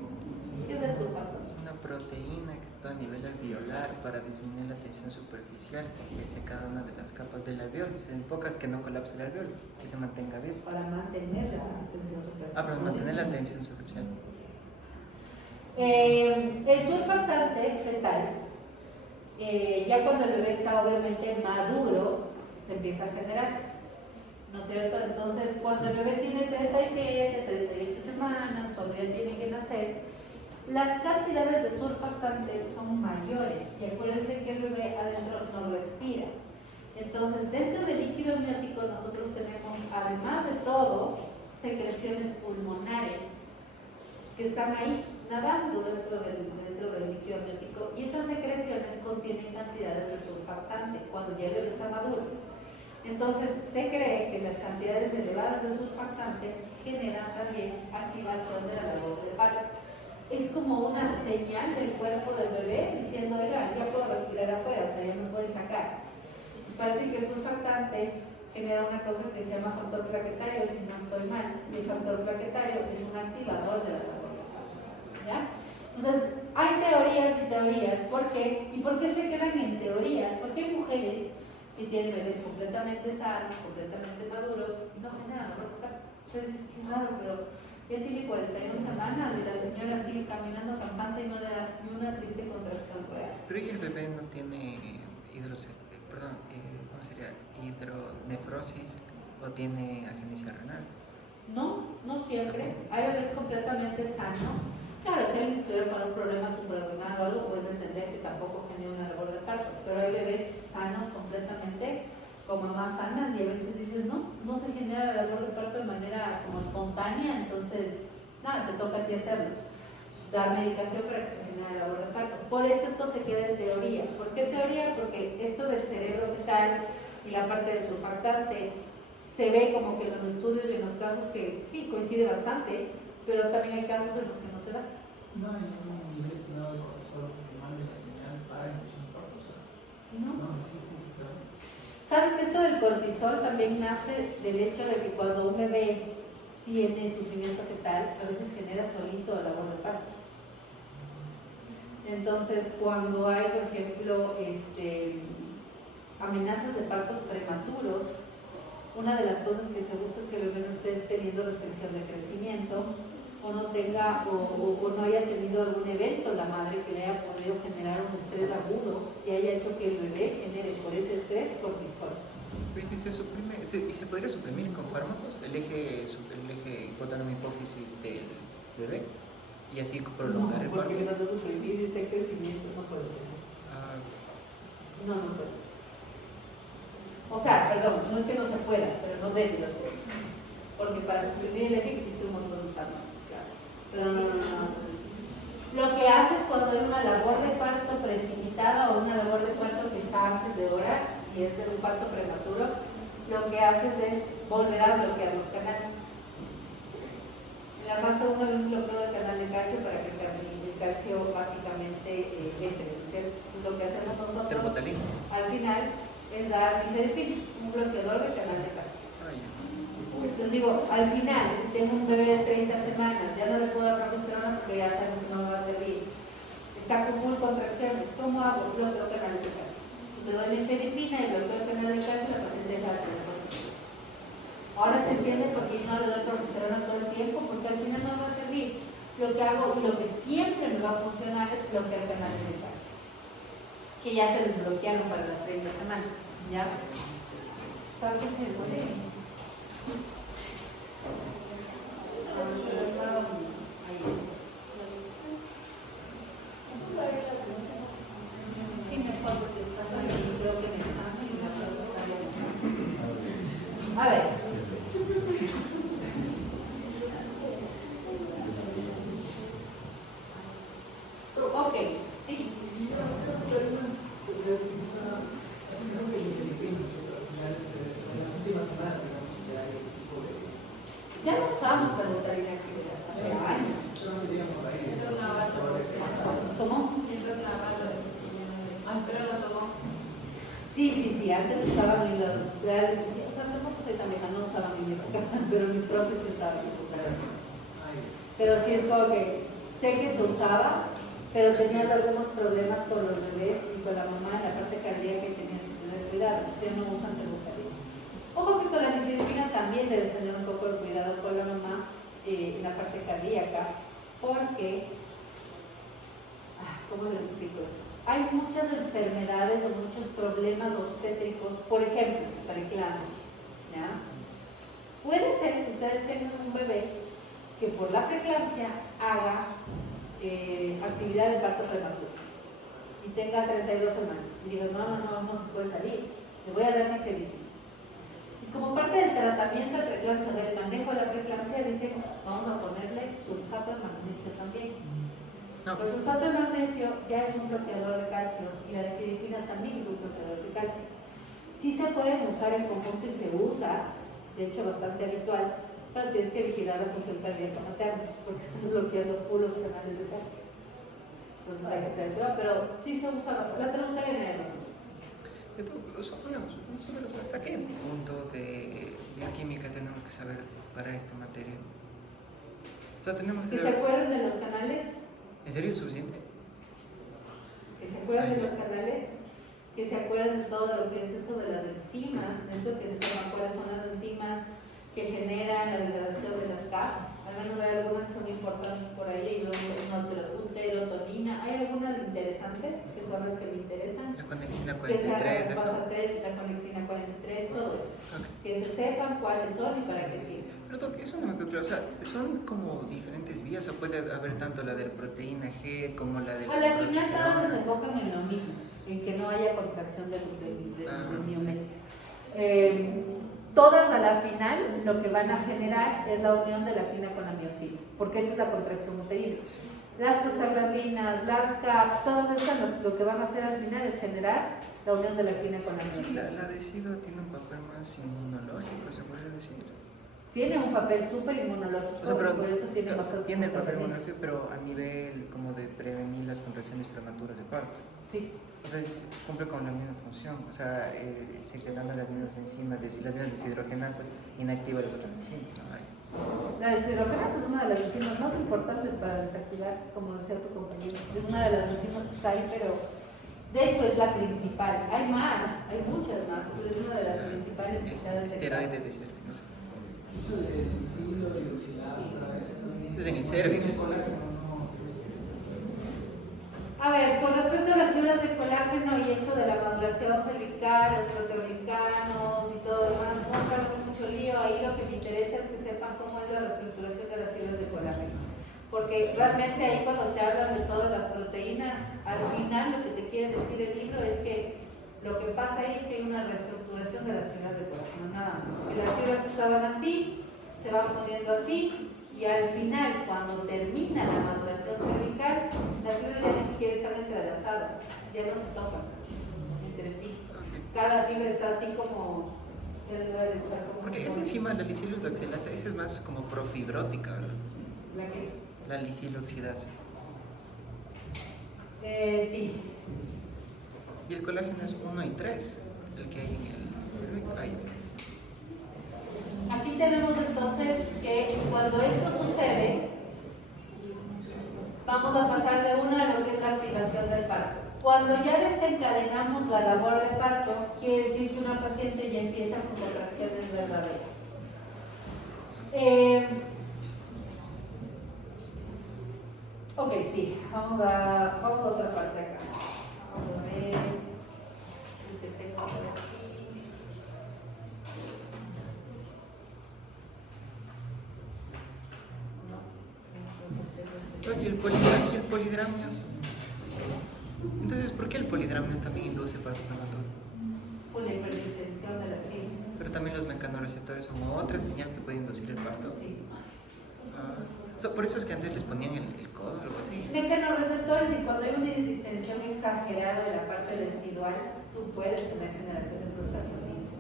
¿Qué es el surfactante? Es una proteína que actúa a nivel alveolar para disminuir la tensión superficial que ejerce cada una de las capas del alveolo. Se enfocas que no colapse el alveolo, que se mantenga abierto. Para mantener la tensión superficial. Para mantener la tensión superficial. El surfactante fetal, ya cuando el bebé está obviamente maduro, se empieza a generar. ¿No es cierto? Entonces, cuando el bebé tiene 37, 38 semanas, cuando ya tiene que nacer, las cantidades de surfactante son mayores. Y acuérdense que el bebé adentro no respira. Entonces, dentro del líquido amniótico nosotros tenemos, además de todo, secreciones pulmonares que están ahí nadando dentro del líquido amniótico, y esas secreciones contienen cantidades de surfactante cuando ya el bebé está maduro. Entonces, se cree que las cantidades elevadas de surfactante generan también activación de la labor de parto. Es como una señal del cuerpo del bebé diciendo, oiga, ya puedo respirar afuera, o sea, ya me pueden sacar. Pues parece que el surfactante genera una cosa que se llama factor plaquetario, si no estoy mal, y el factor plaquetario es un activador de la labor de parto. ¿Ya? Entonces, hay teorías y teorías. ¿Por qué? ¿Y por qué se quedan en teorías? Porque hay mujeres que tienen bebés completamente sanos, completamente maduros, y no generan labor de parto. Entonces es raro, pero ya tiene 41 semanas y la señora sigue caminando campante y no le da ni una triste contracción real. Pero ¿y el bebé no tiene hidronefrosis o tiene agenesia renal? No, no siempre. Hay bebés completamente sanos. Claro, si alguien estuviera con un problema suprarrenal o algo, puedes entender que tampoco genera una labor de parto. Pero hay bebés sanos completamente, con mamás sanas, y a veces dices, no se genera la labor de parto de manera como espontánea, entonces, nada, te toca a ti hacerlo. Dar medicación para que se genere la labor de parto. Por eso esto se queda en teoría. ¿Por qué teoría? Porque esto del cerebro fetal y la parte del surfactante se ve como que en los estudios y en los casos que sí coincide bastante, pero también hay casos en los que no se da. No hay un nivel estimado de cortisol que mande la señal para inducción de parto, o sea, no existe ese problema. ¿Sabes que esto del cortisol también nace del hecho de que cuando un bebé tiene sufrimiento fetal, a veces genera solito la labor de parto? Entonces, cuando hay, por ejemplo, amenazas de partos prematuros, una de las cosas que se busca es que el bebé no esté teniendo restricción de crecimiento, o no tenga o no haya tenido algún evento la madre que le haya podido generar un estrés agudo y haya hecho que el bebé genere por ese estrés cortisol. Pero si se suprime, ¿y se podría suprimir con fármacos el eje hipotálamo-hipófisis del bebé? Y así prolongar el parto. Porque vas a suprimir este crecimiento, no puede ser eso. No puede ser. O sea, perdón, no es que no se pueda, pero no debes hacer eso. Porque para suprimir el eje existe un montón de fármacos. Pero no. Lo que haces cuando hay una labor de parto precipitada o una labor de parto que está antes de hora y es de un parto prematuro, lo que haces es volver a bloquear los canales. En la fase 1 hay un bloqueo del canal de calcio para que el calcio básicamente entre. Lo que hacemos nosotros al final es dar nifedipina, un bloqueador del canal de calcio. Entonces digo, al final, si tengo un bebé de 30 semanas, ya no le puedo dar progesterona porque ya sabemos que no me va a servir. Está con full contracciones, ¿cómo hago? Bloqueo canales de calcio. Le doy nifedipina y bloqueo el canal de calcio y la paciente deja de tener contracciones. Ahora se entiende por qué no le doy progesterona todo el tiempo, porque al final no me va a servir. Lo que hago y lo que siempre me va a funcionar es bloquear canales de calcio, que ya se desbloquearon para las 30 semanas. ¿Ya? ¿Para qué se duele? Sí, me acuerdo que estás ahí, creo que me están y me acuerdo que está bien. A ver. Ok, sí. O sea, así creo que el filipino, al final Sí, antes usaban mi o sea, tampoco soy tan vieja, no usaban mi época, pero mis profes sí usaban mi época. Pero sí es como que sé que se usaba, pero tenías algunos problemas con los bebés y con la mamá en la parte cardíaca y tenías que tener cuidado, entonces ya no usan termocarina. Ojo que con la nifedipina también debes tener un poco de cuidado con la mamá en la parte cardíaca, porque, ¿cómo les explico esto? Hay muchas enfermedades o muchos problemas obstétricos, por ejemplo, preeclampsia, ¿ya? Puede ser que ustedes tengan un bebé que por la preeclampsia haga actividad de parto prematuro y tenga 32 semanas y diga, no se puede salir, le voy a dar nifedipina. Y como parte del tratamiento de preeclampsia, del manejo de la preeclampsia, dicen, vamos a ponerle sulfato de magnesio también. No. El sulfato de magnesio ya es un bloqueador de calcio y la nifedipina también es un bloqueador de calcio. Sí se pueden usar en conjunto y se usa, de hecho bastante habitual, pero tienes que vigilar la función cardíaca materna porque estás bloqueando full los canales de calcio. Entonces hay que tener cuidado, pero sí se usa bastante. La pregunta viene de nosotros. Nosotros, ¿hasta qué punto de bioquímica tenemos que saber para esta materia? O sea, tenemos que ¿Que se acuerden de los canales? ¿En serio es suficiente? Que se acuerden de los canales, que se acuerden de todo lo que es eso de las enzimas, de eso que se sepan cuáles son las enzimas que generan la degradación de las CAPs. Al menos hay algunas que son importantes por ahí, una terotonina. Hay algunas interesantes que son las que me interesan. La conexina Que se 43, eso. la conexina 43, todo eso. Okay. Que se sepan cuáles son y para qué sirven. Pero Doc, eso no me quedó claro. O sea, son como diferentes vías, o puede haber tanto la de la proteína G como la de la A la final todas progesterona. desembocan en lo mismo, en que no haya contracción del miometrio. Todas a la final lo que van a generar es la unión de la quina con la miosina, porque esa es la contracción uterina. Las prostaglandinas, las CAPs, todas estas lo que van a hacer al final es generar la unión de la quina con la miosina. La decido tiene un papel más inmunológico, se podría decir. Tiene un papel súper inmunológico, O sea, pero por eso tiene bastante. tiene el papel inmunológico, pero a nivel como de prevenir las contracciones prematuras de parto. Sí. O sea, cumple con la misma función. O sea, secretando las mismas enzimas, las mismas deshidrogenasas, inactiva las otras enzimas. ¿No? La deshidrogenasa es una de las enzimas más importantes para desactivar, como decía tu compañero. Es una de las enzimas que está ahí, pero de hecho es la principal. Hay más, hay muchas más, pero es una de las principales que se ha detectado. Esteroide deshidrogenasa. Eso de dicilo, hidroxilasa, Eso es en el cervix. A ver, con respecto a las fibras de colágeno y esto de la maduración cervical, los proteoglicanos y todo demás, no salgo mucho lío. Ahí lo que me interesa es que sepan cómo es la reestructuración de las fibras de colágeno. Porque realmente ahí cuando te hablan de todas las proteínas, al final lo que te quiere decir el libro es que lo que pasa ahí es que hay una reestructuración de las fibras de colágeno, nada más. Que las fibras estaban así, se van poniendo así, y al final, cuando termina la maduración cervical, las fibras ya ni siquiera están entrelazadas, ya no se tocan entre sí. Cada fibra está así como... Porque es encima la lisiloxidasa, esa es más como profibrótica, ¿verdad? ¿La qué? La lisiloxidasa. Sí. Y el colágeno es 1 y 3, el que hay en el cervix. Ahí. Aquí tenemos entonces que cuando esto sucede, vamos a pasar de una a lo que es la activación del parto. Cuando ya desencadenamos la labor de parto, quiere decir que una paciente ya empieza con contracciones verdaderas. Ok, sí, vamos a otra parte acá. Vamos a ver. Tengo por aquí. Y el polidramnios. Entonces, ¿por qué el polidramnios también induce parto prematuro? Por la hiperdistensión de las fibras. Pero también los mecanorreceptores son otra señal que puede inducir el parto. Sí. Por eso es que antes les ponían el codo o algo así. Mecanorreceptores, y cuando hay una distensión exagerada de la parte residual, tú puedes tener generación de prostaglandinas.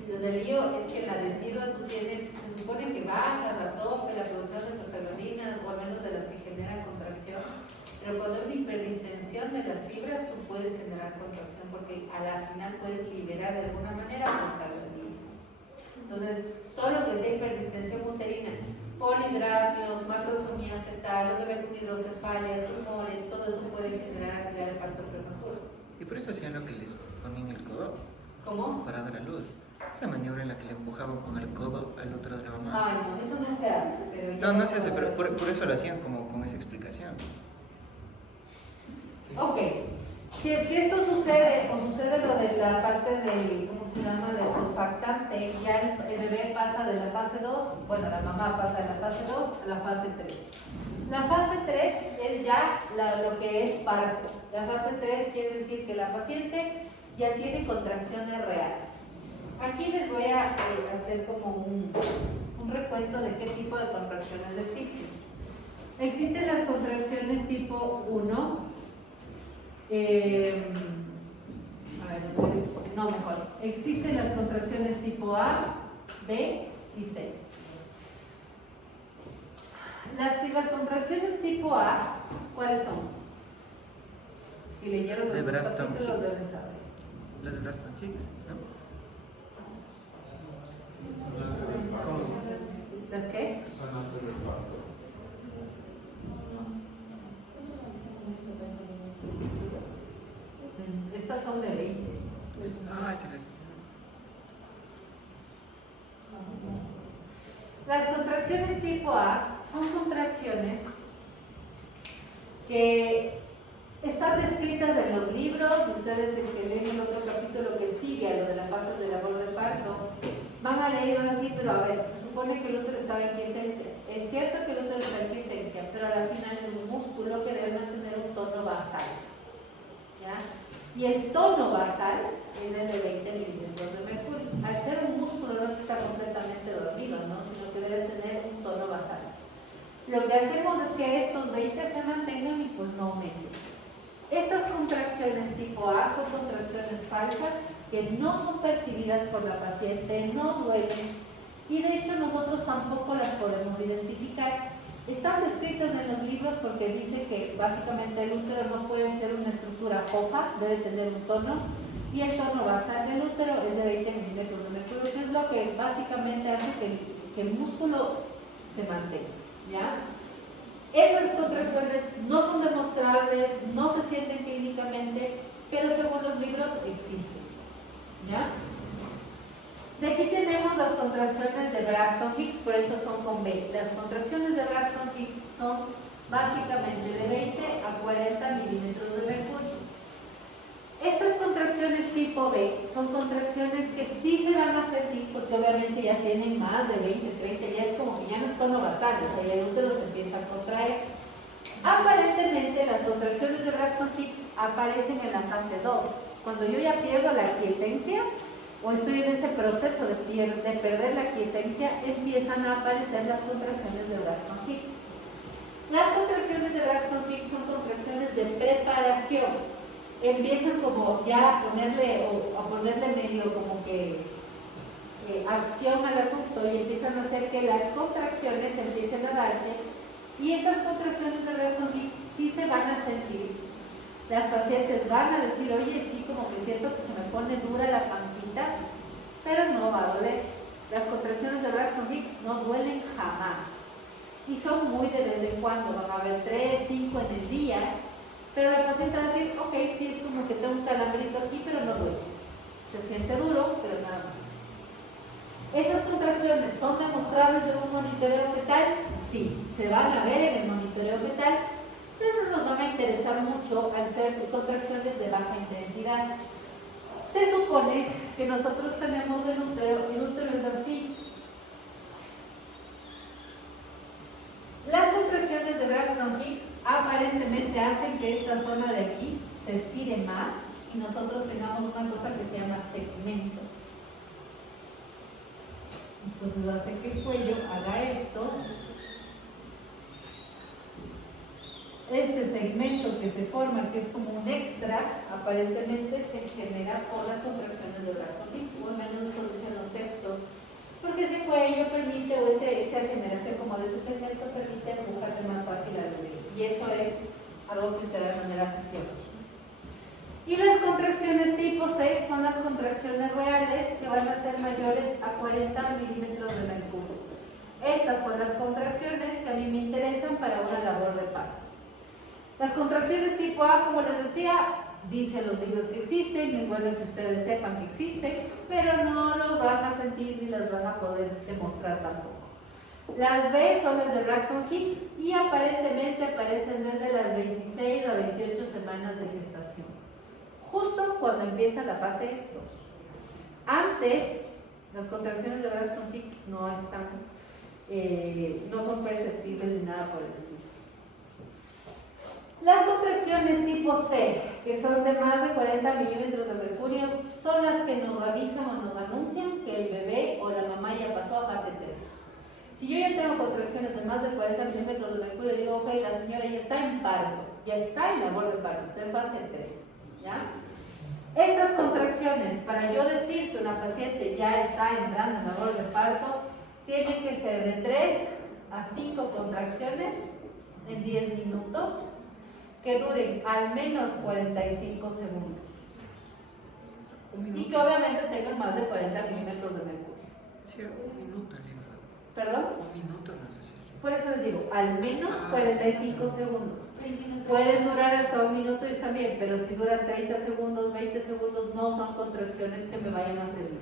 Entonces el lío es que la decidua tú tienes, se supone que bajas a tope la producción de prostaglandinas, o al menos de las que generan contracción, Pero cuando hay una hiperdistensión de las fibras, tú puedes generar contracción porque a la final puedes liberar de alguna manera las carbohidratos. Entonces, todo lo que sea hiperdistensión uterina, polidramios, macrosomía fetal, lo que ve con hidrocefalia, tumores, todo eso puede generar actividad de parto prematuro. Y por eso hacían lo que les ponían el codo ¿Cómo? para dar a luz. Esa maniobra en la que le empujaban con el codo al otro de la mamá. Ay, no, eso no se hace. Pero ya No, no se hace, pero por eso lo hacían como con esa explicación. Ok, si es que esto sucede o sucede lo de la parte del, ¿cómo se llama?, del surfactante, ya el bebé pasa de la fase 2, bueno, la mamá pasa de la fase 2 a la fase 3. La fase 3 es ya lo que es parto. La fase 3 quiere decir que la paciente ya tiene contracciones reales. Aquí les voy a hacer como un recuento de qué tipo de contracciones existen. Existen las contracciones tipo 1. Mejor. Existen las contracciones tipo A, B y C. Las contracciones tipo A, ¿cuáles son? Si leyeron De los Braxton capítulos Hicks. deben saber. Las de Braxton Hicks, ¿no? ¿Las qué? Estas son de 20. Ah, sí, Las contracciones tipo A son contracciones que están descritas en los libros. Ustedes, si es que leen el otro capítulo que sigue a lo de las fases de labor de parto, van a leer así, pero a ver, se supone que el útero estaba en quiesencia. Es cierto que el útero está en quiesencia, pero al final es un músculo que debe mantener un tono basal, ¿ya? Y el tono basal es el de 20 milímetros de mercurio. Al ser un músculo no es que está completamente dormido, ¿no?, sino que debe tener un tono basal. Lo que hacemos es que estos 20 se mantengan y pues no aumenten. Estas contracciones tipo A son contracciones falsas que no son percibidas por la paciente, no duelen y de hecho nosotros tampoco las podemos identificar. Están descritas en los libros porque dice que básicamente el útero no puede ser una estructura fofa, debe tener un tono, y el tono basal del útero es de 20 milímetros de mercurio, que es lo que básicamente hace que el músculo se mantenga, ¿ya? Esas contracciones no son demostrables, no se sienten clínicamente, pero según los libros existen, ¿ya? De aquí tenemos las contracciones de Braxton Hicks, por eso son con B. Las contracciones de Braxton Hicks son básicamente de 20 a 40 milímetros de mercurio. Estas contracciones tipo B son contracciones que sí se van a sentir porque obviamente ya tienen más de 20, 30, ya es como que ya no es tono basal, o sea, ya el útero se empieza a contraer. Aparentemente las contracciones de Braxton Hicks aparecen en la fase 2, cuando yo ya pierdo la quiesencia o estoy en ese proceso de perder la quiesencia, empiezan a aparecer las contracciones de Braxton Hicks. Las contracciones de Braxton Hicks son contracciones de preparación. Empiezan como ya a ponerle medio como que acción al asunto y empiezan a hacer que las contracciones empiecen a darse, y estas contracciones de Braxton Hicks sí se van a sentir. Las pacientes van a decir, oye, sí, como que siento que se me pone dura la pancita, pero no va a doler. Las contracciones de Braxton Hicks no duelen jamás y son muy de vez en cuando, van a haber 3, 5 en el día, pero la paciente va a decir, ok, sí, es como que tengo un calambrito aquí, pero no duele. Se siente duro, pero nada más. ¿Esas contracciones son demostrables de un monitoreo fetal? Sí, se van a ver en el monitoreo fetal, pero no nos van a interesar mucho al ser contracciones de baja intensidad. Se supone que nosotros tenemos el útero es así. Las contracciones de Braxton Hicks aparentemente hacen que esta zona de aquí se estire más y nosotros tengamos una cosa que se llama segmento. Entonces hace que el cuello haga esto. Este segmento que se forma, que es como un extra, aparentemente se genera por las contracciones de Braxton Hicks, o al menos eso dicen los textos, porque ese cuello permite, o esa generación como de ese segmento permite empujarte más fácil al bebé, y eso es algo que se da de manera fisiológica. Y las contracciones tipo C son las contracciones reales que van a ser mayores a 40 milímetros de mercurio. Estas son las contracciones que a mí me interesan para una labor de parto. Las contracciones tipo A, como les decía, dicen los libros que existen, es bueno que ustedes sepan que existen, pero no los van a sentir ni las van a poder demostrar tampoco. Las B son las de Braxton Hicks y aparentemente aparecen desde las 26 a 28 semanas de gestación, justo cuando empieza la fase 2. Antes, las contracciones de Braxton Hicks no son perceptibles ni nada por el estilo. Las contracciones tipo C, que son de más de 40 milímetros de mercurio, son las que nos avisan o nos anuncian que el bebé o la mamá ya pasó a fase 3. Si yo ya tengo contracciones de más de 40 milímetros de mercurio, digo, ok, la señora ya está en parto, ya está en labor de parto, está en fase 3, ¿ya? Estas contracciones, para yo decir que una paciente ya está entrando en labor de parto, tienen que ser de 3 a 5 contracciones en 10 minutos, que duren al menos 45 segundos. Y que obviamente tengan más de 40 milímetros de mercurio. Sí, un minuto, ¿verdad? ¿Perdón? Un minuto no sé si. Por eso les digo, al menos 45 segundos. Pueden durar hasta un minuto y está bien, pero si duran 30 segundos, 20 segundos, no son contracciones que me vayan a servir.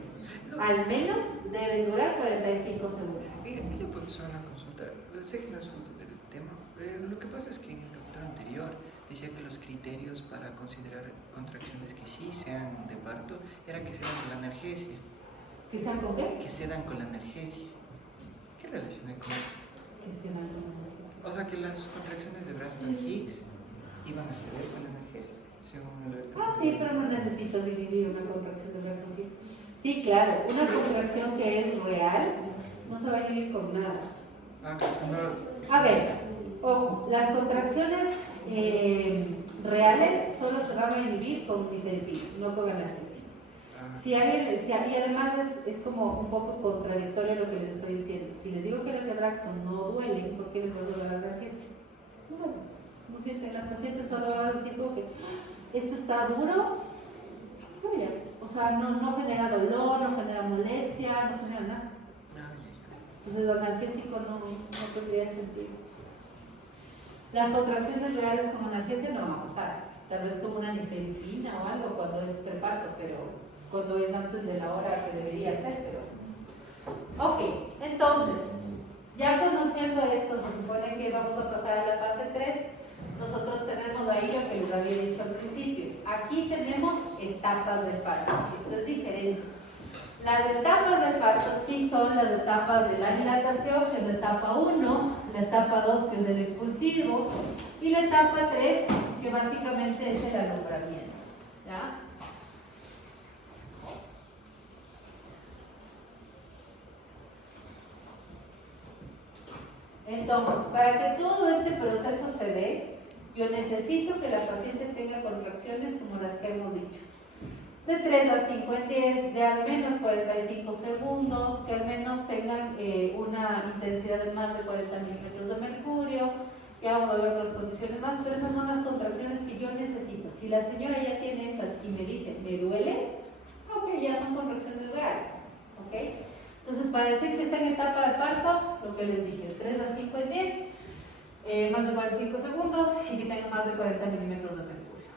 Al menos deben durar 45 segundos. Mire, profesor, una consulta. Sé que no es justo del tema, pero lo que pasa es que en el capítulo anterior decía que los criterios para considerar contracciones que sí sean de parto era que se dan con la analgesia. ¿Que sean con qué? Que se dan con la analgesia. ¿Qué relación hay con eso? Que se dan con analgesia. O sea, que las contracciones de Braxton Hicks iban a ceder con la analgesia, según el Sí, pero no necesitas dividir una contracción de Braxton Hicks. Sí, claro, una contracción que es real no se va a dividir con nada. A ver, ojo, las contracciones reales solo se van a dividir con nifedipina, no con analgesia. Y además es como un poco contradictorio lo que les estoy diciendo. Si les digo que las de Braxton no duelen, ¿por qué les va a doler la analgesia? No sienten, las pacientes solo van a decir como que esto está duro, bueno, o sea, no genera dolor, no genera molestia, no genera nada. Entonces el analgésico no tendría sentido. Las contracciones reales con analgesia no van a pasar, tal vez como una nifedipina o algo cuando es preparto, pero cuando es antes de la hora que debería ser, pero... Ok, entonces, ya conociendo esto, se supone que vamos a pasar a la fase 3. Nosotros tenemos ahí lo que les había dicho al principio. Aquí tenemos etapas del parto, esto es diferente. Las etapas del parto sí son las etapas de la dilatación, que es la etapa 1, la etapa 2, que es el expulsivo, y la etapa 3, que básicamente es el alumbramiento, ¿ya? Entonces, para que todo este proceso se dé, yo necesito que la paciente tenga contracciones como las que hemos dicho. De 3 a 5 en 10, de al menos 45 segundos, que al menos tengan una intensidad de más de 40 milímetros de mercurio. Ya vamos a ver otras condiciones más, pero esas son las contracciones que yo necesito. Si la señora ya tiene estas y me dice, ¿me duele? Ok, ya son contracciones reales. ¿Ok? Entonces, para decir que está en etapa de parto, lo que les dije, 3 a 5 en 10, más de 45 segundos y que tenga más de 40 milímetros de mercurio.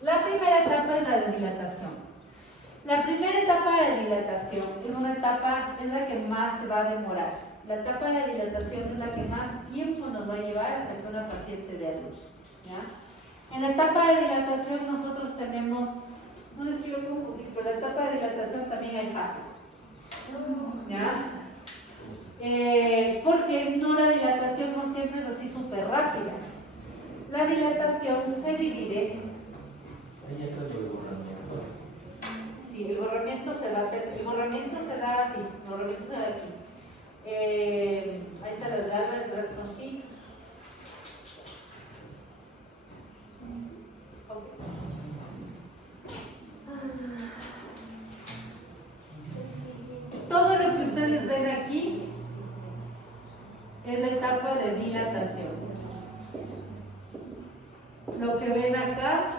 La primera etapa es la de dilatación. La primera etapa de dilatación es una etapa, es la que más se va a demorar. La etapa de dilatación es la que más tiempo nos va a llevar hasta que una paciente dé a luz, ¿ya? En la etapa de dilatación nosotros tenemos, no les quiero confundir, pero en la etapa de dilatación también hay fases, ¿ya? Porque no, la dilatación no siempre es así súper rápida. La dilatación se divide. Sí, el borramiento se da así, el borramiento se da aquí. Ahí está las de Albert, Braxton Hicks. Todo lo que ustedes ven aquí es la etapa de dilatación. que ven acá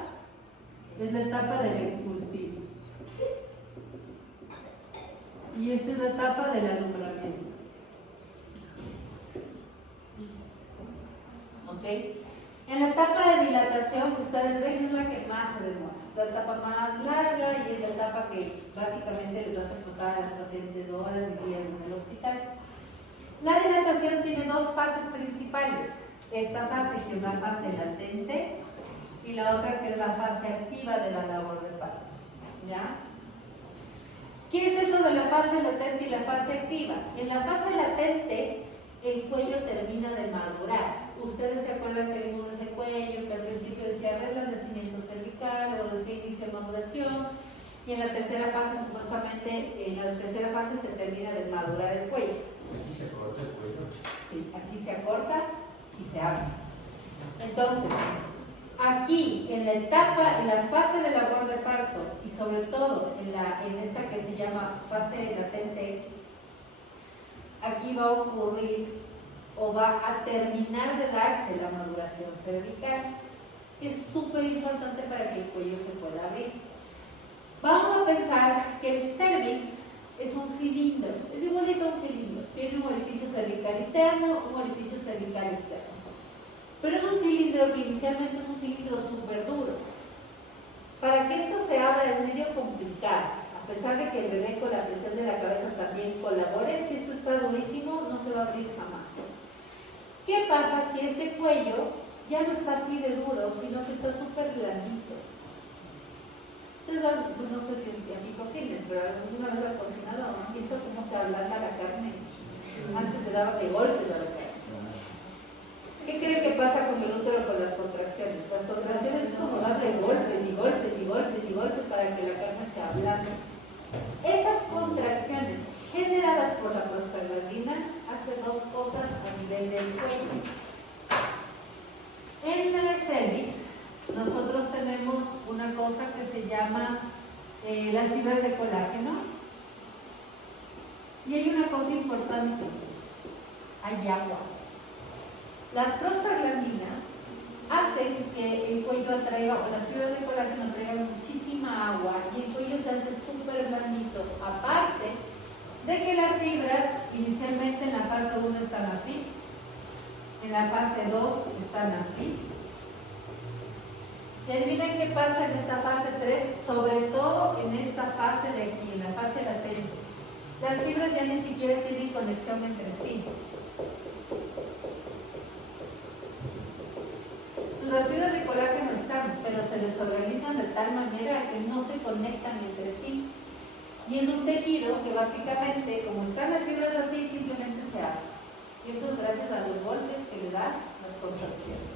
es la etapa del expulsivo. Y esta es la etapa del alumbramiento. ¿Ok? En la etapa de dilatación, si ustedes ven, es la que más se demora. Es la etapa más larga y es la etapa que básicamente les hace pasar a las pacientes horas y días en el hospital. La dilatación tiene dos fases principales. Esta fase que es la fase latente y la otra que es la fase activa de la labor de parto. ¿Ya? ¿Qué es eso de la fase latente y la fase activa? En la fase latente el cuello termina de madurar. Ustedes se acuerdan que vimos ese cuello que al principio decía reblandecimiento cervical, luego decía inicio de maduración, y en la tercera fase supuestamente, en la tercera fase se termina de madurar el cuello. Aquí se corta el cuello. Sí, aquí se acorta y se abre. Entonces, aquí en la etapa, en la fase de labor de parto y sobre todo en esta que se llama fase latente, aquí va a ocurrir o va a terminar de darse la maduración cervical, que es súper importante para que el cuello se pueda abrir. Vamos a pensar que el cervix es un cilindro, es igualito a un cilindro, tiene un orificio cervical interno, un orificio cervical externo. Pero es un cilindro que inicialmente es un cilindro súper duro. Para que esto se abra es medio complicado, a pesar de que el bebé con la presión de la cabeza también colabore, si esto está durísimo no se va a abrir jamás. ¿Qué pasa si este cuello ya no está así de duro, sino que está súper blandito? Ustedes no sé si aquí cocinen, pero alguna vez han cocinado, ¿no? ¿Han visto cómo se ablanda la carne? Antes de darle golpes a la cabeza. ¿Qué creen que pasa con el útero con las contracciones? Las contracciones es como darle golpes y golpes y golpes y golpes para que la carne se ablande. Esas contracciones generadas por la prostaglandina hacen dos cosas a nivel del cuello. En el cervix nosotros tenemos una cosa que se llama las fibras de colágeno, y hay una cosa importante, hay agua. Las prostaglandinas hacen que el cuello atraiga, o las fibras de colágeno atraigan muchísima agua y el cuello se hace súper blandito. Aparte de que las fibras inicialmente en la fase 1 están así, en la fase 2 están así. Y adivinen qué pasa en esta fase 3, sobre todo en esta fase de aquí, en la fase latente. Las fibras ya ni siquiera tienen conexión entre sí. Las fibras de colágeno están, pero se desorganizan de tal manera que no se conectan entre sí. Y es un tejido que básicamente, como están las fibras así, simplemente se abre. Y eso es gracias a los golpes que le dan las contracciones.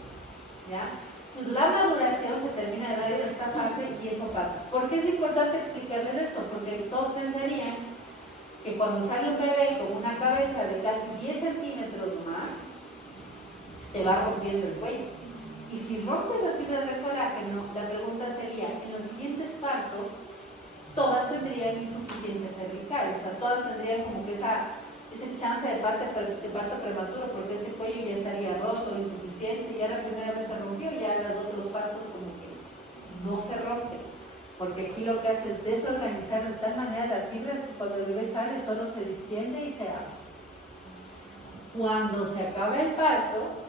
¿Ya? Pues la maduración se termina de dar en esta fase y eso pasa. ¿Por qué es importante explicarles esto? Porque todos pensarían que cuando sale un bebé con una cabeza de casi 10 centímetros más, te va rompiendo el cuello. Y si rompes las fibras de colágeno, la pregunta sería, en los siguientes partos, todas tendrían insuficiencia cervical, o sea, todas tendrían como que ese chance de parto prematuro, porque ese cuello ya estaría roto, insuficiente, ya la primera vez se rompió, ya en los otros partos como que no se rompe, porque aquí lo que hace es desorganizar de tal manera las fibras que cuando el bebé sale solo se distiende y se abre. Cuando se acaba el parto,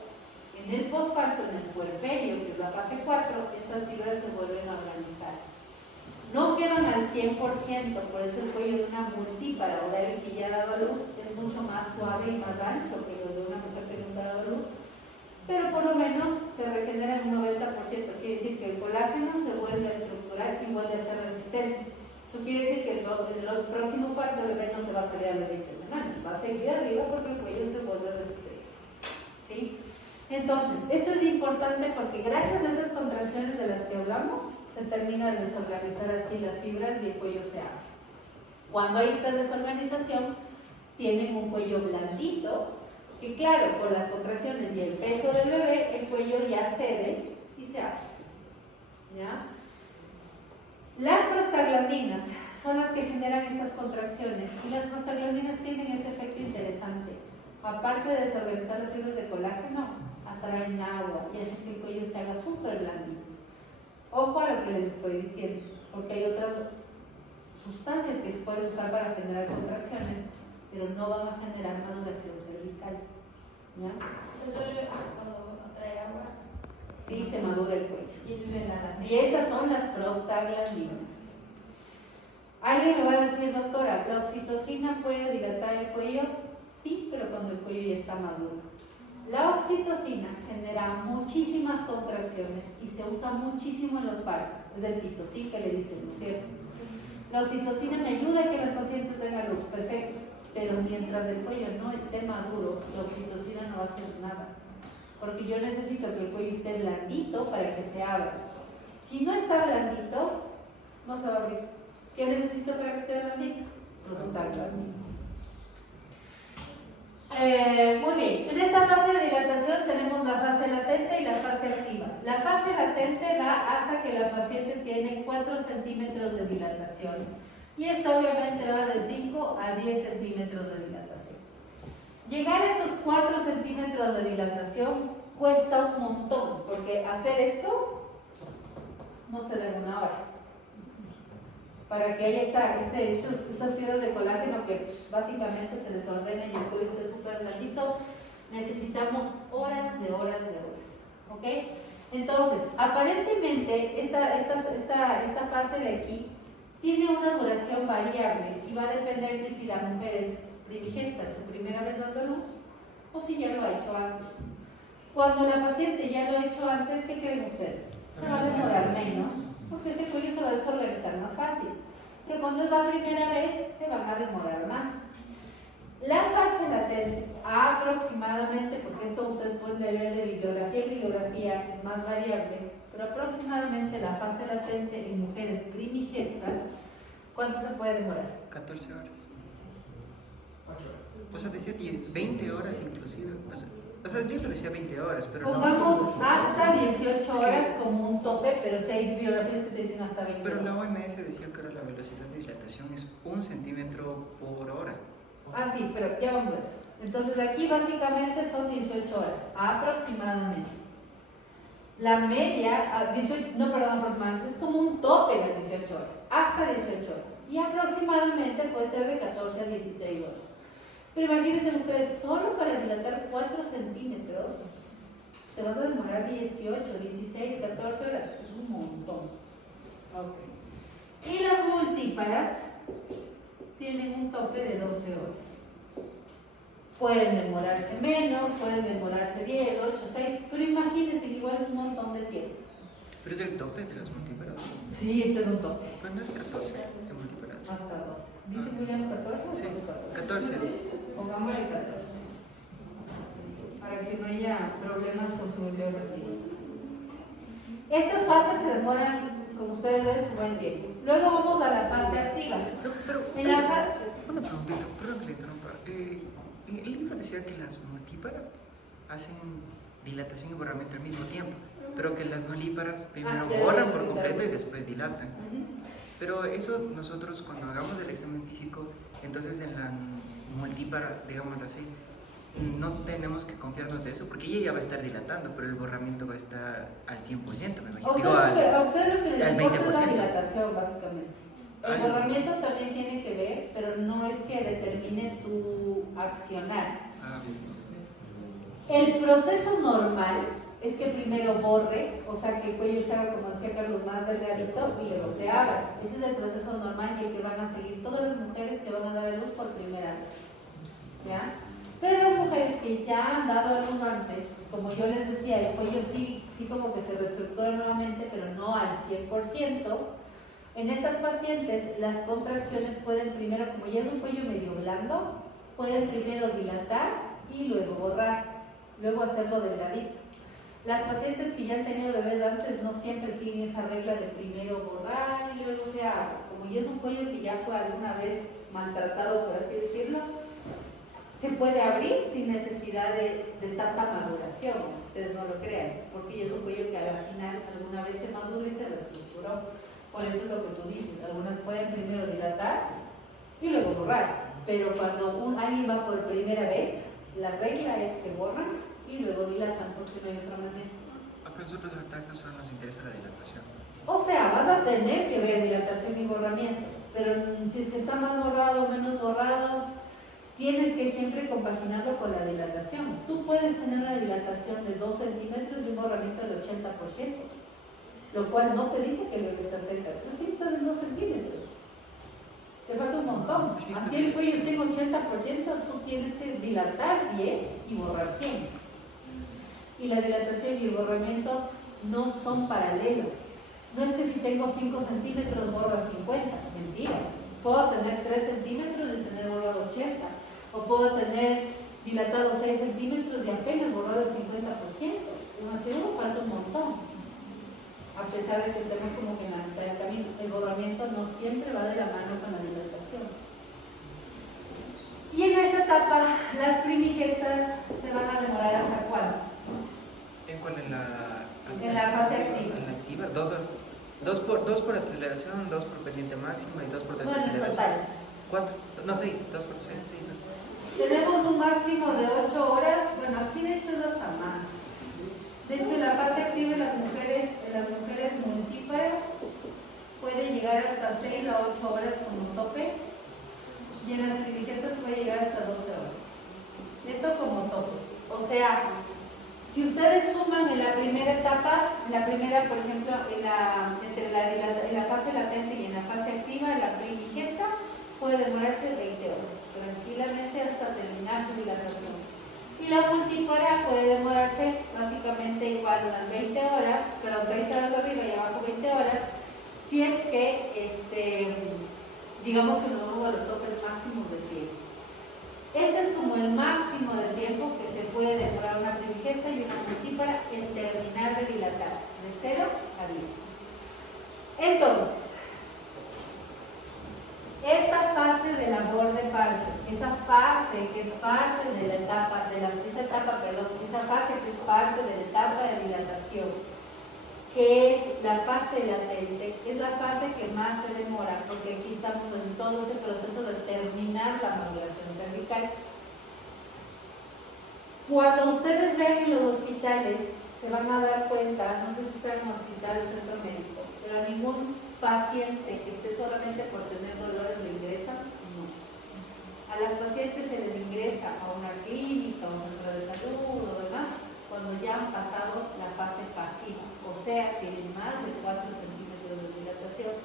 en el posparto, en el puerperio, que es la fase 4, estas fibras se vuelven a organizar. No quedan al 100%, por eso el cuello de una multípara o de alguien que ya ha dado a luz es mucho más suave y más ancho que los de una mujer que nunca ha dado a luz, pero por lo menos se regenera en un 90%. Quiere decir que el colágeno se vuelve a estructurar y vuelve a ser resistente. Eso quiere decir que el próximo parto el bebé no se va a salir a las 20 semanas, va a seguir arriba porque el cuello se vuelve resistente. ¿Sí? Entonces, esto es importante porque gracias a esas contracciones de las que hablamos, se termina de desorganizar así las fibras y el cuello se abre. Cuando hay esta desorganización, tienen un cuello blandito, que claro, por las contracciones y el peso del bebé, el cuello ya cede y se abre. ¿Ya? Las prostaglandinas son las que generan estas contracciones y las prostaglandinas tienen ese efecto interesante. Aparte de desorganizar las fibras de colágeno, atraen agua y hacen que el cuello se haga súper blandito. Ojo a lo que les estoy diciendo, porque hay otras sustancias que se pueden usar para generar contracciones, pero no van a generar maduración cervical. ¿Ya? Cuando atrae agua. Sí, se madura el cuello. Y eso es la Y esas son las prostaglandinas. Alguien me va a decir, doctora, ¿la oxitocina puede dilatar el cuello? Sí, pero cuando el cuello ya está maduro. La oxitocina genera muchísimas contracciones y se usa muchísimo en los partos. Es el pitocin que le dicen, ¿no es cierto? La oxitocina me ayuda a que las pacientes den a luz, perfecto. Pero mientras el cuello no esté maduro, la oxitocina no va a hacer nada. Porque yo necesito que el cuello esté blandito para que se abra. Si no está blandito, no se va a abrir. ¿Qué necesito para que esté blandito? Prostaglandinas. Muy bien, en esta fase de dilatación tenemos la fase latente y la fase activa. La fase latente va hasta que la paciente tiene 4 centímetros de dilatación y esto obviamente va de 5 a 10 centímetros de dilatación. Llegar a estos 4 centímetros de dilatación cuesta un montón, porque hacer esto no se da en una hora. Para que haya estas fibras de colágeno que básicamente se desordenen y el cuello esté súper blandito, necesitamos horas de horas de horas. ¿Ok? Entonces, aparentemente esta fase de aquí tiene una duración variable y va a depender de si la mujer es primigesta, su primera vez dando a luz, o si ya lo ha hecho antes. Cuando la paciente ya lo ha hecho antes, ¿qué creen ustedes? Se va a demorar menos, porque ese cuello se va a desorganizar más fácil. Pero cuando es la primera vez, se van a demorar más. La fase latente, aproximadamente, porque esto ustedes pueden leer de bibliografía es más variable, pero aproximadamente la fase latente en mujeres primigestas, ¿cuánto se puede demorar? 14 horas. 8 horas. O sea, decía 20 horas inclusive. O sea, el libro decía 20 horas, pero Pongamos no. hasta 18 horas como un tope, pero si hay bibliografías que te dicen hasta 20 Pero la horas. OMS decía que ahora la velocidad de dilatación es 1 centímetro por hora. Ah, sí, pero ya vamos a eso. Entonces aquí básicamente son 18 horas, aproximadamente. La media, aproximadamente, es como un tope las 18 horas, hasta 18 horas. Y aproximadamente puede ser de 14 a 16 horas. Pero imagínense ustedes, solo para dilatar 4 centímetros, te vas a demorar 18, 16, 14 horas. Es un montón. Okay. Y las multíparas tienen un tope de 12 horas. Pueden demorarse menos, pueden demorarse 10, 8, 6, pero imagínense, igual es un montón de tiempo. Pero es el tope de las multíparas. Sí, este es un tope. Pero no es 14 de multíparas. Hasta 12. ¿Dice Williams 14 o Sí, 14? 14. Pongámosle 14. Para que no haya problemas con su bibliografía. Estas fases se demoran, como ustedes ven, su buen tiempo. Luego vamos a la fase activa. Pero En la fase... una preguntita, perdón que le interrumpa. El libro decía que las multíparas hacen dilatación y borramiento al mismo tiempo, pero que las nulíparas primero borran por completo y después dilatan. Pero eso nosotros cuando hagamos el examen físico, entonces en la multípara, digámoslo así, no tenemos que confiarnos de eso porque ella ya va a estar dilatando, pero el borramiento va a estar al 100%, me imagino. A ustedes lo que les al importa es la 20%. dilatación, básicamente. El Ay. borramiento también tiene que ver, pero no es que determine tu accionar. Ah, El proceso normal es que primero borre, o sea que el cuello se haga, como decía Carlos, más delgadito y luego se abra. Ese es el proceso normal y el que van a seguir todas las mujeres que van a dar a luz por primera vez. ¿Ya? Pero las mujeres que ya han dado a luz antes, como yo les decía, el cuello sí como que se reestructura nuevamente, pero no al 100%. En esas pacientes las contracciones pueden primero, como ya es un cuello medio blando, pueden primero dilatar y luego borrar, luego hacerlo delgadito. Las pacientes que ya han tenido bebés antes no siempre siguen esa regla de primero borrar y luego se abre. Como ya es un cuello que ya fue alguna vez maltratado, por así decirlo, se puede abrir sin necesidad de tanta maduración, ustedes no lo crean, porque ya es un cuello que a la final alguna vez se maduró y se reestructuró. Por eso es lo que tú dices, algunas pueden primero dilatar y luego borrar, pero cuando alguien va por primera vez, la regla es que borran y luego dilatan porque no hay otra manera. Pero nosotros ahorita solo nos interesa la dilatación. O sea, vas a tener que ver dilatación y borramiento, pero si es que está más borrado o menos borrado, tienes que siempre compaginarlo con la dilatación. Tú puedes tener una dilatación de 2 centímetros y un borramiento del 80%, lo cual no te dice que el bebé está cerca, pero sí estás en 2 centímetros. Te falta un montón. Así el cuello esté en 80%, tú tienes que dilatar 10 y borrar 100. Y la dilatación y el borramiento no son paralelos. No es que si tengo 5 centímetros borra 50, mentira. Puedo tener 3 centímetros y tener borrado 80. O puedo tener dilatado 6 centímetros y apenas borrado el 50%. Uno seguro falta un montón. A pesar de que estemos como que en la mitad del camino, el borramiento no siempre va de la mano con la dilatación. Y en esta etapa, las primigestas se van a demorar ¿hasta cuándo? ¿En cuál? En la fase activa. En la activa, 2 horas. 2 por aceleración, 2 por pendiente máxima y 2 por Bueno, en desaceleración. total. 4, no 6, 2 por 6. Tenemos un máximo de 8 horas, bueno, aquí de hecho es hasta más. De hecho, en la fase activa en las mujeres multípares puede llegar hasta 6 a 8 horas como tope, y en las primigestas puede llegar hasta 12 horas. Esto como tope. O sea, si ustedes suman en la primera etapa, en la primera, por ejemplo, en la fase latente y en la fase activa, la primigesta puede demorarse 20 horas, tranquilamente hasta terminar su dilatación. Y la multípara puede demorarse básicamente igual unas 20 horas, pero 30 horas arriba y abajo 20 horas, si es que, digamos que nos vamos a los topes máximos de tiempo. Este es como el máximo de tiempo que se puede demorar una primigesta y una multípara en terminar de dilatar, de 0 a 10. Entonces, esta fase de labor de parto, esa fase que es parte de la etapa, esa fase que es parte de la etapa de dilatación, que es la fase latente, es la fase que más se demora, porque aquí estamos en todo ese proceso de terminar la maduración cervical. Cuando ustedes vean en los hospitales, se van a dar cuenta, no sé si están en un hospital o centro médico, pero a ningún paciente que esté solamente por tener dolores le ingresan, no. A las pacientes se les ingresa a una clínica o centro de salud o demás cuando ya han pasado la fase pasiva, o sea, tienen más de 4 centímetros de dilatación.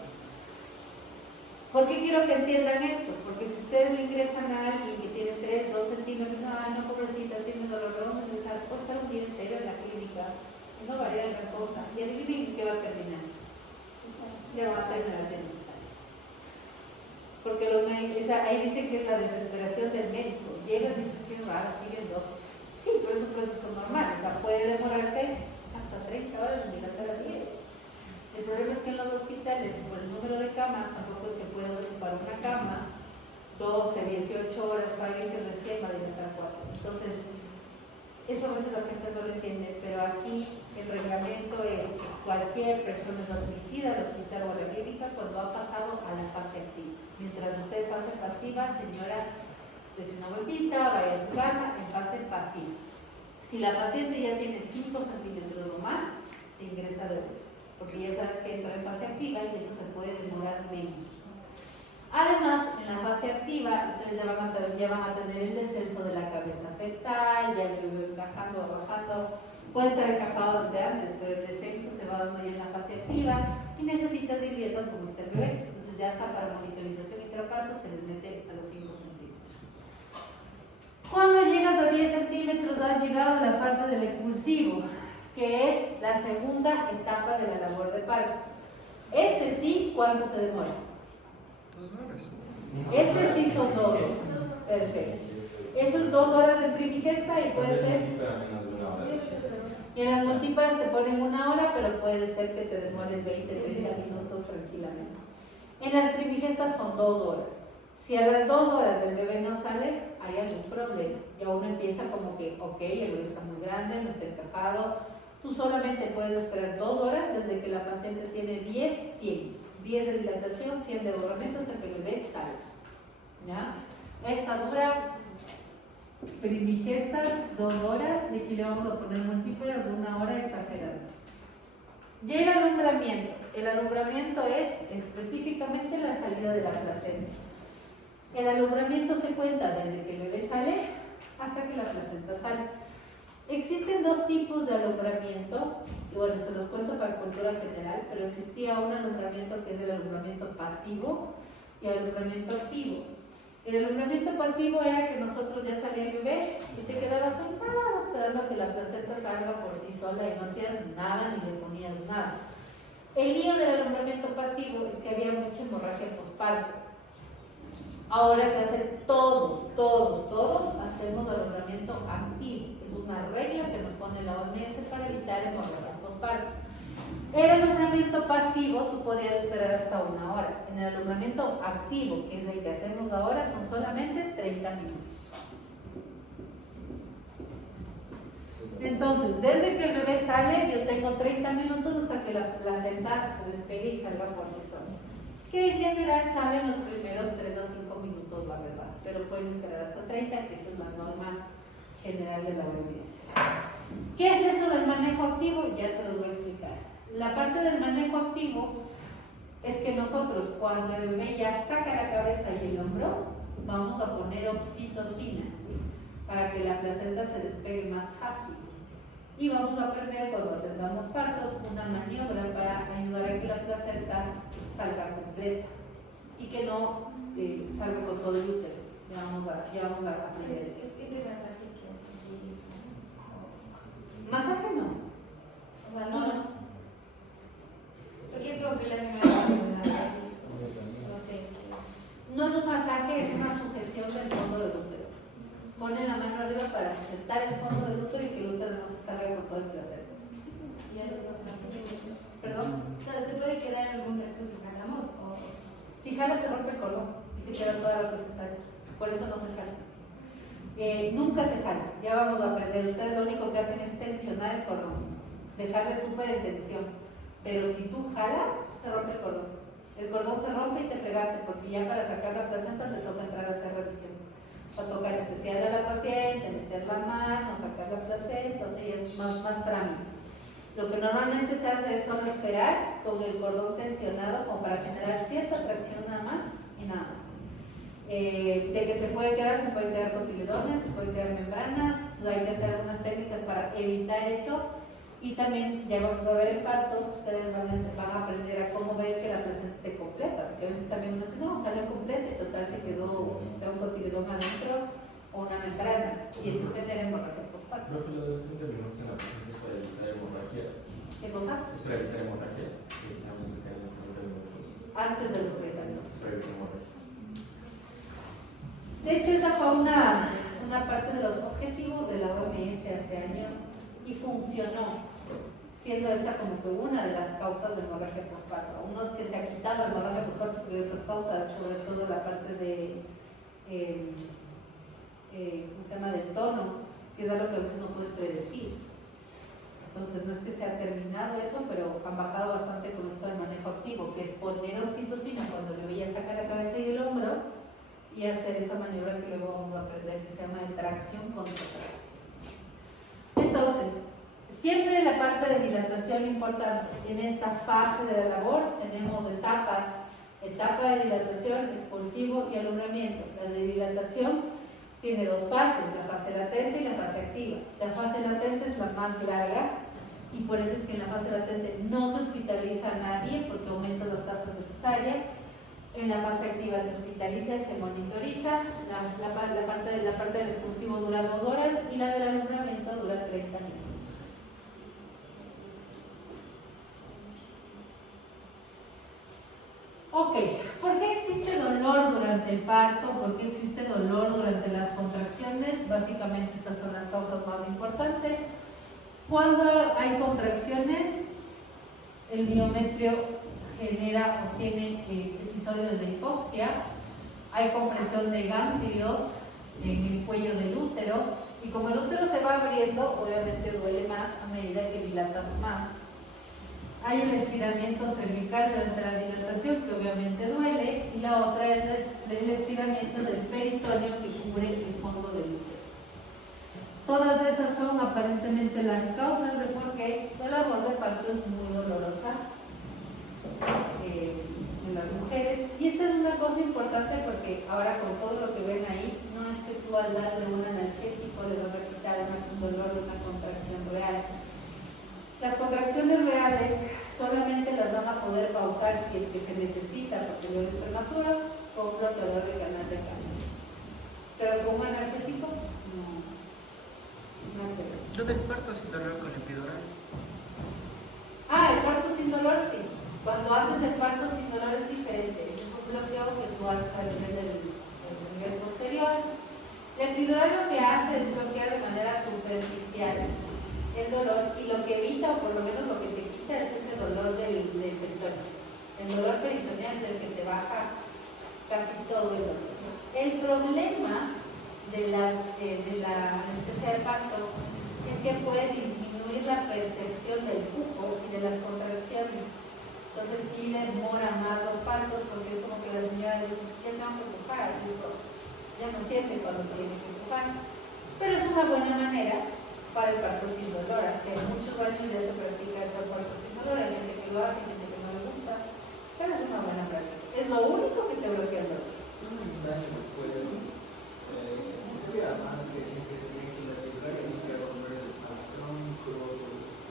¿Por qué quiero que entiendan esto? Porque si ustedes le ingresan a alguien que tiene 3, 2 centímetros, ay, no, pobrecita, tiene dolor, le vamos a ingresar, puede estar un día entero en la clínica, no varía gran cosa, y adivinen qué va a terminar. Le van a terminar haciendo cesárea. Porque los médicos, ahí dicen que es la desesperación del médico. Llegan y dicen que es raro, siguen 2. Sí, pero es un proceso normal, o sea, puede demorarse hasta 30 horas en dilatar a 10. El problema es que en los hospitales, por el número de camas, tampoco es que puedas ocupar una cama 12, 18 horas para alguien que recién va a dilatar 4. Entonces, eso a veces la gente no lo entiende, pero aquí el reglamento es que cualquier persona es admitida al hospital o a la clínica cuando ha pasado a la fase activa. Mientras esté en fase pasiva, señora, dese una vueltita, vaya a su casa en fase pasiva. Si la paciente ya tiene 5 centímetros o más, se ingresa de vuelta, porque ya sabes que entra en fase activa y eso se puede demorar menos. Además, en la fase activa, ustedes ya van a tener el descenso de la cabeza fetal, ya el bebé encajando o bajando, puede estar encajado desde antes, pero el descenso se va dando ya en la fase activa y necesitas ir viendo cómo está el bebé. Entonces ya está para monitorización intraparto, se les mete a los 5 centímetros. Cuando llegas a 10 centímetros, has llegado a la fase del expulsivo, que es la segunda etapa de la labor de parto. Este sí, ¿cuánto se demora? 2 horas. Este sí son 2 horas. Perfecto. Eso es 2 horas de primigesta y puede ser. Y en las multíparas te ponen 1 hora, pero puede ser que te demores 20, 30 minutos tranquilamente. En las primigestas son 2 horas. Si a las 2 horas el bebé no sale, hay algún problema. Ya uno empieza como que, ok, el bebé está muy grande, no está encajado. Tú solamente puedes esperar 2 horas desde que la paciente tiene 10, 100. 10 de dilatación, 100 de borramiento hasta que el bebé salga. ¿Ya? Esta dura primigestas 2 horas y aquí le vamos a poner multípolas de 1 hora exagerando. Y el alumbramiento es específicamente la salida de la placenta. El alumbramiento se cuenta desde que el bebé sale hasta que la placenta sale. Existen 2 tipos de alumbramiento, y bueno, se los cuento para cultura general, pero existía un alumbramiento que es el alumbramiento pasivo y el alumbramiento activo. El alumbramiento pasivo era que nosotros ya salía el bebé y te quedabas sentado esperando a que la placenta salga por sí sola y no hacías nada ni le ponías nada. El lío del alumbramiento pasivo es que había mucha hemorragia posparto. Ahora se hace todos hacemos alumbramiento activo. Es una regla que nos pone la OMS para evitar hemorragias posparto. El alumbramiento pasivo tú podías esperar hasta 1 hora. En el alumbramiento activo, que es el que hacemos ahora, son solamente 30 minutos. Entonces, desde que el bebé sale, yo tengo 30 minutos hasta que la placenta se despegue y salga por sí sola. Que en general salen los primeros 3 a 5 minutos, la verdad, pero pueden esperar hasta 30, que esa es la norma general de la OMS. ¿Qué es eso del manejo activo? Ya se los voy a explicar. La parte del manejo activo es que nosotros, cuando el bebé ya saca la cabeza y el hombro, vamos a poner oxitocina para que la placenta se despegue más fácil. Y vamos a aprender, cuando atendamos partos, una maniobra para ayudar a que la placenta salga completa y que no salga con todo el útero. Ya vamos a aprender eso. Es el masaje que hace así. ¿Masaje no? O sea, no. Porque es como que le hacen no sé. No es un masaje, es una sujeción del fondo del útero. Ponen la mano arriba para sujetar el fondo del útero y que el útero no se salga con todo el placer. Ya no sé. ¿Perdón? O sea, ¿se puede quedar algún rato si jalamos? O... Si jala se rompe el cordón y se queda toda la placenta. Por eso no se jala. Nunca se jala, ya vamos a aprender. Ustedes lo único que hacen es tensionar el cordón, dejarle súper en tensión. Pero si tú jalas, se rompe el cordón. El cordón se rompe y te fregaste, porque ya para sacar la placenta te toca entrar a hacer revisión. Va a tocar anestesiar a la paciente, meter la mano, sacar la placenta, o sea, ya es más trámite. Lo que normalmente se hace es solo esperar con el cordón tensionado como para generar cierta tracción nada más y nada más. De que se puede quedar cotiledones, se puede quedar membranas, entonces hay que hacer algunas técnicas para evitar eso. Y también ya vamos a ver en partos, ustedes van a aprender a cómo ver que la placenta esté completa, porque a veces también uno dice, no, salió completa y total se quedó, o sea, un cotiledón adentro o una membrana, y eso genera hemorragia postparto. Creo que lo de este intervenimos en la paciente es para evitar hemorragias. ¿Qué cosa? Es para evitar hemorragias, que tenemos que tener los 30 minutos. Antes de los 30 minutos. Es para evitar hemorragias. De hecho, esa fue una parte de los objetivos de la OMS hace años y funcionó, siendo esta como que una de las causas de hemorragia postparto. Uno es que se ha quitado la hemorragia postparto porque hay otras causas, sobre todo la parte de, ¿cómo se llama?, del tono, que es algo que a veces no puedes predecir. Entonces, no es que se ha terminado eso, pero han bajado bastante con esto de manejo activo, que es poner oxitocina cuando el bebé ya saca la cabeza y el hombro, y hacer esa maniobra que luego vamos a aprender, que se llama de tracción contra tracción. Entonces, siempre en la parte de dilatación importante, en esta fase de la labor tenemos etapas: etapa de dilatación, expulsivo y alumbramiento. La de dilatación tiene 2 fases, la fase latente y la fase activa. La fase latente es la más larga y por eso es que en la fase latente no se hospitaliza a nadie porque aumenta las tasas de cesárea. En la fase activa se hospitaliza y se monitoriza. La parte del expulsivo dura 2 horas y la del alumbramiento dura 30 minutos. Ok, ¿por qué existe dolor durante el parto? ¿Por qué existe dolor durante las contracciones? Básicamente estas son las causas más importantes. Cuando hay contracciones, el miometrio genera o tiene episodios de hipoxia, hay compresión de ganglios en el cuello del útero, y como el útero se va abriendo, obviamente duele más a medida que dilatas más. Hay un estiramiento cervical durante la dilatación, que obviamente duele, y la otra es el estiramiento del peritoneo que cubre el fondo del útero. Todas esas son aparentemente las causas de por qué la labor de parto es muy dolorosa en las mujeres. Y esta es una cosa importante porque ahora con todo lo que ven ahí, no es que tú al darle un analgésico le vas a quitar un dolor de una contracción real. Las contracciones reales solamente las van a poder pausar si es que se necesita porque el bebé es prematuro con un bloqueador de canal de calcio. Pero con un analgésico, pues no. Lo del parto sin dolor con epidural. Ah, el parto sin dolor, sí. Cuando haces el parto sin dolor es diferente. Es un bloqueo que tú haces a nivel del nivel posterior. El epidural lo que hace es bloquear de manera superficial el dolor y lo que evita, o por lo menos lo que te quita, es ese dolor del peritoneo. El dolor peritoneal es el que te baja casi todo el dolor. El problema de la anestesia de parto es que puede disminuir la percepción del pujo y de las contracciones. Entonces sí demora más los partos porque es como que la señora dice, ya tengo que empujar, y esto ya no siente cuando tienes que empujar. Pero es una buena manera para el parto sin dolor. Hace muchos años ya se practica eso, el parto sin dolor. Hay gente que lo hace, hay gente que no le gusta, pero es una buena práctica. Es lo único que te bloquea el dolor. Un daño después, más que siempre se ve que la epidural evita dolores estomatónicos.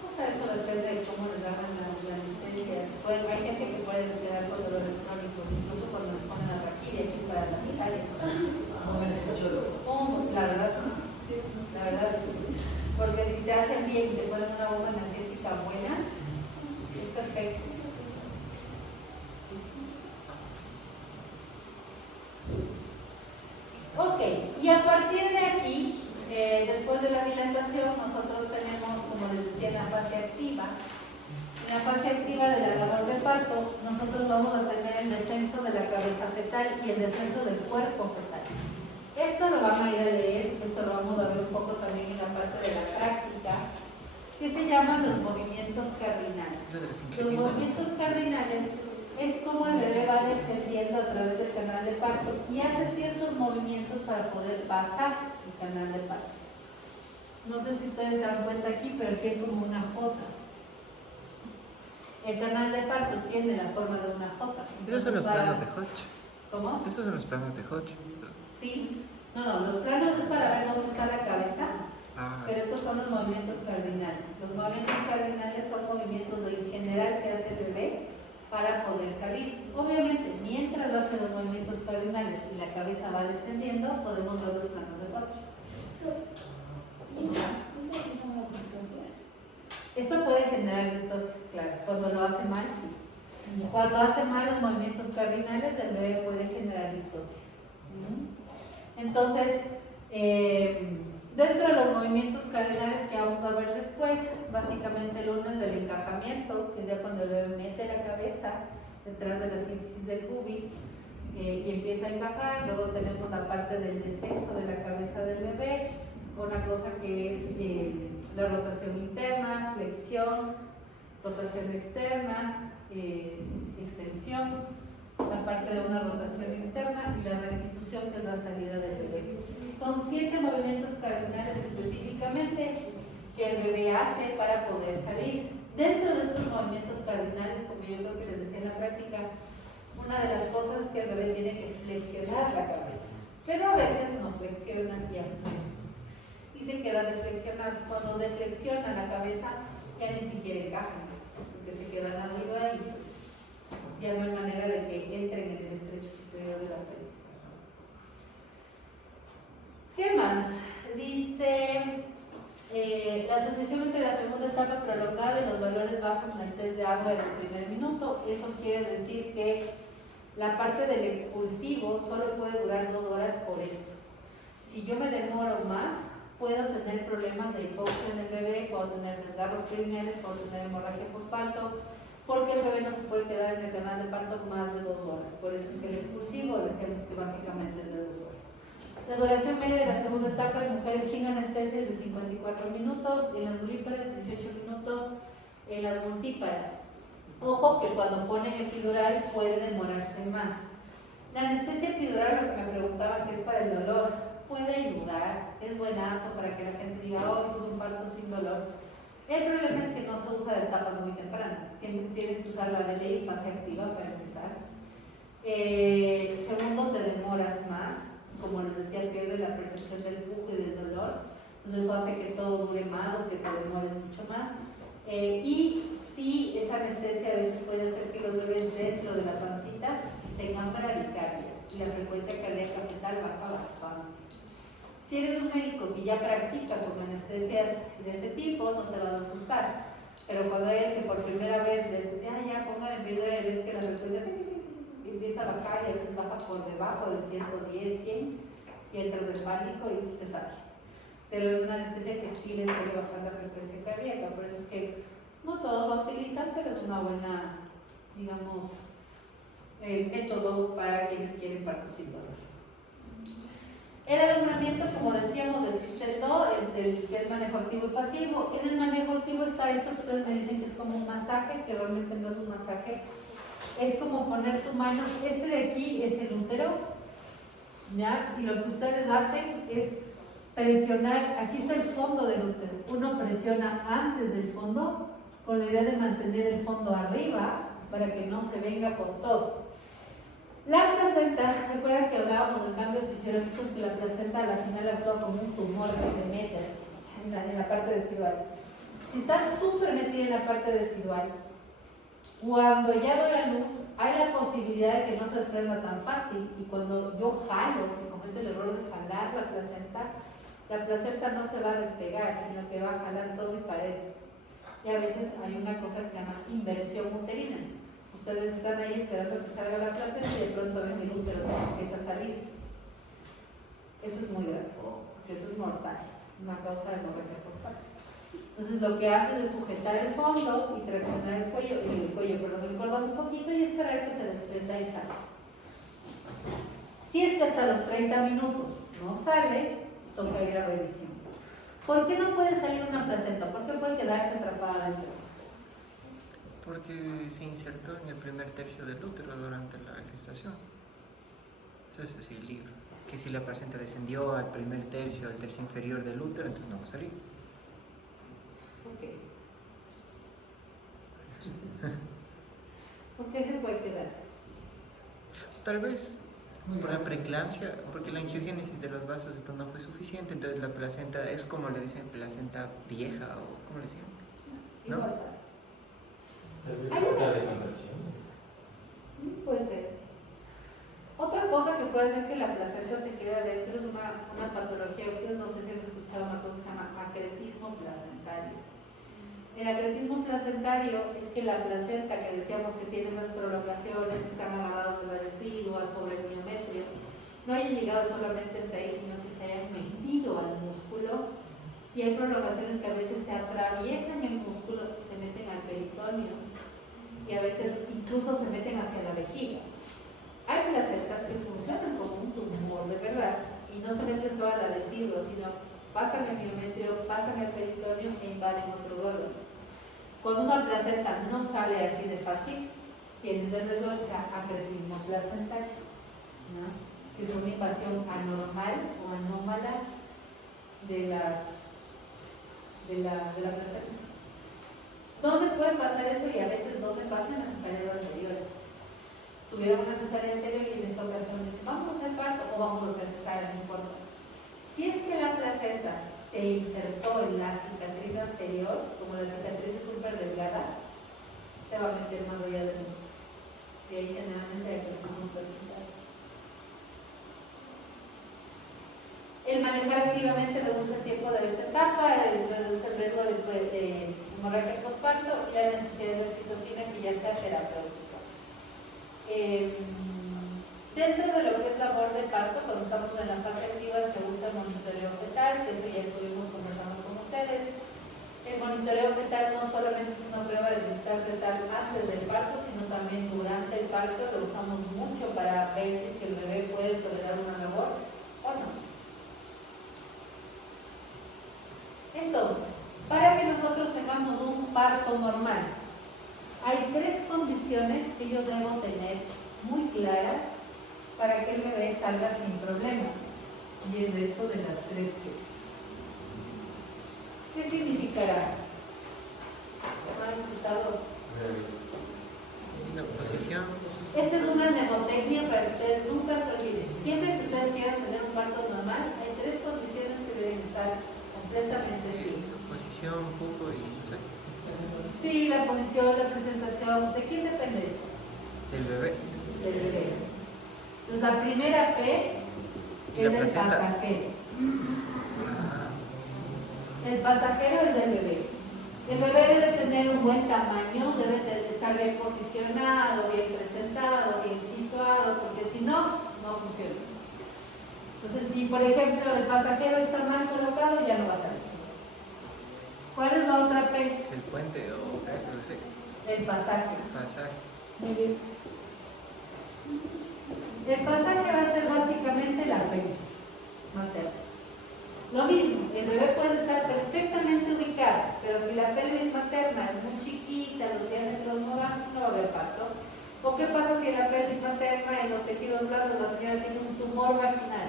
O sea, eso depende de cómo les hagan la anestesia. Hay gente que puede quedar con dolores crónicos, incluso cuando les ponen la raquilla, que es para la cesárea. No anestesiólogos. La verdad sí. La verdad sí. Porque si te hacen bien y te ponen una bomba analgésica buena, es perfecto. Ok, y a partir de aquí, después de la dilatación, nosotros tenemos, como les decía, la fase activa. En la fase activa de la labor de parto, nosotros vamos a tener el descenso de la cabeza fetal y el descenso del cuerpo fetal. Esto lo van a ir a leer, esto lo vamos a ver un poco también en la parte de la práctica, que se llaman los movimientos cardinales. Los movimientos cardinales es como el bebé va descendiendo a través del canal de parto y hace ciertos movimientos para poder pasar el canal de parto. No sé si ustedes se dan cuenta aquí, pero aquí es como una J. El canal de parto tiene la forma de una J. Esos son los planos de Hodge. ¿Cómo? Esos son los planos de Hodge. Sí. No, los planos es para ver dónde está la cabeza. Ah, Pero estos son los movimientos cardinales. Los movimientos cardinales son movimientos en general que hace el bebé para poder salir. Obviamente, mientras hace los movimientos cardinales y la cabeza va descendiendo, podemos ver los planos de Hodge. Esto puede generar distosis, claro. Cuando lo hace mal, sí. Cuando hace mal los movimientos cardinales, el bebé puede generar distosis. Entonces, dentro de los movimientos cardinales que vamos a ver después, básicamente el uno es del encajamiento, que es ya cuando el bebé mete la cabeza detrás de la síntesis del pubis y empieza a encajar. Luego tenemos la parte del descenso de la cabeza del bebé, una cosa que es la rotación interna, flexión, rotación externa, extensión, la parte de una rotación externa y la restitución, que es la salida del bebé. Son 7 movimientos cardinales específicamente que el bebé hace para poder salir. Dentro de estos movimientos cardinales, como yo creo que les decía en la práctica, una de las cosas es que el bebé tiene que flexionar la cabeza, pero a veces no flexiona y hace esto y se queda deflexionado. Cuando deflexiona la cabeza ya ni siquiera encajan, porque se quedan arriba y pues ya no hay manera de que entren en el estrecho superior de la pelvis. ¿Qué más? Dice la asociación entre la segunda etapa prolongada y los valores bajos en el test de agua en el primer minuto. Eso quiere decir que la parte del expulsivo solo puede durar 2 horas por esto. Si yo me demoro más, puedo tener problemas de hipoxia en el bebé, puedo tener desgarros perineales, puedo tener hemorragia postparto, porque el bebé no se puede quedar en el canal de parto más de 2 horas. Por eso es que el expulsivo decíamos que básicamente es de 2 horas. La duración media de la segunda etapa en mujeres sin anestesia es de 54 minutos, en las multíparas 18 minutos, en las multíparas. Ojo que cuando ponen epidural puede demorarse más. La anestesia epidural, lo que me preguntaban que es para el dolor, puede ayudar, es buenazo para que la gente diga, oh, tuve un parto sin dolor. El problema es que no se usa de etapas muy tempranas, siempre tienes que usar la de ley fase activa para empezar. Segundo, te demoras más, como les decía, pierde la percepción del pujo y del dolor, entonces eso hace que todo dure más o que te demores mucho más. Y sí, esa anestesia a veces puede hacer que los bebés dentro de la pancita tengan bradicardias y la frecuencia cardíaca fetal baja bastante. Si eres un médico que ya practica con anestesias de ese tipo, no te vas a asustar. Pero cuando eres que por primera vez desde, ya pongan en video y ves que la frecuencia empieza a bajar y a veces baja por debajo de 110, 100 y entras en pánico y se sale. Pero es una anestesia que sí les puede bajar la frecuencia cardíaca, por eso es que no todos la utilizan, pero es una buena, digamos, método para quienes quieren parto sin dolor. El alumbramiento, como decíamos, existe el DO, el que es manejo activo y pasivo. En el manejo activo está esto que ustedes me dicen que es como un masaje, que realmente no es un masaje, es como poner tu mano, este de aquí es el útero, ¿ya? Y lo que ustedes hacen es presionar, aquí está el fondo del útero, uno presiona antes del fondo con la idea de mantener el fondo arriba para que no se venga con todo. La placenta, ¿se acuerdan que hablábamos de cambios fisiológicos? Que la placenta a la final actúa como un tumor que se mete así, en la parte residual. Si está súper metida en la parte residual, cuando ya doy a luz, hay la posibilidad de que no se desprenda tan fácil, y cuando yo jalo, si cometo el error de jalar la placenta no se va a despegar, sino que va a jalar todo y pared. Y a veces hay una cosa que se llama inversión uterina. Ustedes están ahí esperando que salga la placenta y de pronto ven el útero que empieza a salir. Eso es muy grave, porque eso es mortal, una causa de hemorragia postparto. Entonces lo que haces es sujetar el fondo y traccionar el cordón un poquito y esperar que se desprenda y salga. Si es que hasta los 30 minutos no sale, toca ir a revisión. ¿Por qué no puede salir una placenta? ¿Por qué puede quedarse atrapada dentro? Porque se insertó en el primer tercio del útero durante la gestación. Eso es el libro. Que si la placenta descendió al primer tercio, al tercio inferior del útero, entonces no va a salir. ¿Por qué? ¿Por qué se puede quedar? Tal vez por la preeclampsia, porque la angiogénesis de los vasos esto no fue suficiente, entonces la placenta es como le dicen, placenta vieja o ¿cómo le decían? ¿No? Igual sabe. Tal vez falta de contracciones. Puede ser. Otra cosa que puede hacer que la placenta se quede adentro es una patología. Ustedes no sé si han escuchado una cosa que se llama acretismo placentario. El acretismo placentario es que la placenta, que decíamos que tiene las prolongaciones, están agarrados de la residua sobre el miometrio, no haya llegado solamente hasta ahí, sino que se hayan metido al músculo, y hay prolongaciones que a veces se atraviesan el músculo y se meten al peritoneo, y a veces incluso se meten hacia la vejiga. Hay placentas que funcionan como un tumor de verdad y no se meten solo a la residua, sino pasan el miometrio, pasan el peritoneo e invaden otro órgano. Cuando una placenta no sale así de fácil, tienes el riesgo de acretismo placentario, ¿no? Que es una invasión anormal o anómala de la placenta. ¿Dónde puede pasar eso? Y a veces, ¿dónde pasan las cesáreas anteriores? Tuvieron una cesárea anterior y en esta ocasión dicen, ¿vamos a hacer parto o vamos a hacer cesárea? No importa. Si es que la placenta se insertó en la cicatriz anterior, como la cicatriz es súper delgada, se va a meter más allá del músculo. Y ahí generalmente hay que cesárea. El manejar activamente reduce el tiempo de esta etapa, reduce el riesgo de hemorragia postparto y la necesidad de oxitocina que ya sea terapéutica. Dentro de lo que es labor de parto, cuando estamos en la fase activa se usa el monitoreo fetal, que eso ya estuvimos conversando con ustedes. El monitoreo fetal no solamente es una prueba de bienestar fetal antes del parto, sino también durante el parto. Lo usamos mucho para ver si es que el bebé puede tolerar una labor o no. Entonces, para que nosotros tengamos un parto normal, hay 3 condiciones que yo debo tener muy claras para que el bebé salga sin problemas. y el resto de las 3 P's. ¿Qué significará? ¿Lo han escuchado? Y la posición. Esta es una mnemotecnia para que ustedes nunca se olviden. Siempre que ustedes quieran tener un parto normal, hay 3 condiciones que deben estar completamente bien. Posición, jugo y no sé. Sí, la posición, la presentación. ¿De quién depende eso? Del bebé. Del bebé. Entonces, la primera P ¿Y es la del placenta? pasajero. Ah, El pasajero es del bebé. El bebé debe tener un buen tamaño, debe de estar bien posicionado, bien presentado, bien situado, porque si no, no funciona. Entonces, si por ejemplo el pasajero está mal colocado, ya no va a salir. ¿Cuál es la otra P? el puente o no sé. El pasaje. Pasaje. Muy bien. El pasaje va a ser básicamente la pelvis materna. Lo mismo, el bebé puede estar perfectamente ubicado, pero si la pelvis materna es muy chiquita, los diámetros no van, no va a haber parto. ¿O qué pasa si en la pelvis materna, en los tejidos blandos, la señora tiene un tumor vaginal?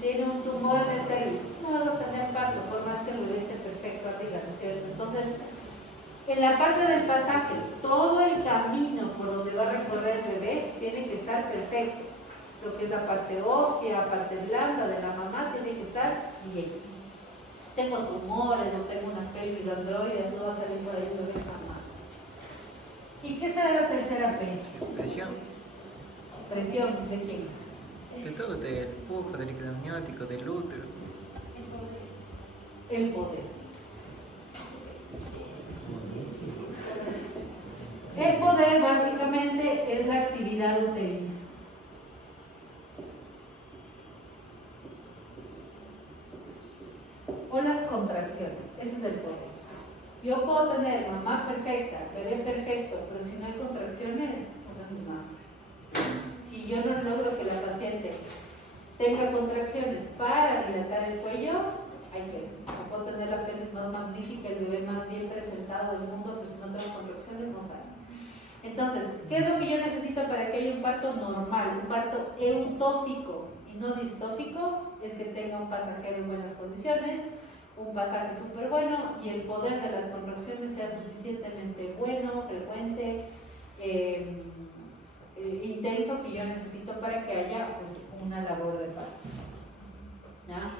Tiene un tumor en el cervix, no vas a tener parto, por más que el bebé esté perfecto arriba, ¿no es cierto? Entonces, en la parte del pasaje, todo el camino por donde va a recorrer el bebé tiene que estar perfecto. Lo que es la parte ósea, parte blanda de la mamá, tiene que estar bien. Tengo tumores, no tengo una pelvis androide, no va a salir por ahí un bebé jamás. ¿Y qué será la tercera P? Presión. Presión, ¿de quién? De todo, del pujo, del líquido amniótico, del útero. El poder. El poder básicamente es la actividad uterina. O las contracciones, ese es el poder. Yo puedo tener mamá perfecta, bebé perfecto, pero si no hay contracciones, pues es muy malo. Si yo no logro que la paciente tenga contracciones para dilatar el cuello, hay que puedo tener la pelvis más magnífica, el bebé más bien presentado del mundo, pero si no tengo contracciones no sale. Entonces, ¿qué es lo que yo necesito para que haya un parto normal, un parto eutóxico y no distóxico? Es que tenga un pasajero en buenas condiciones, un pasaje súper bueno y el poder de las contracciones sea suficientemente bueno, frecuente, intenso, que yo necesito para que haya pues, una labor de parto. ¿Ya?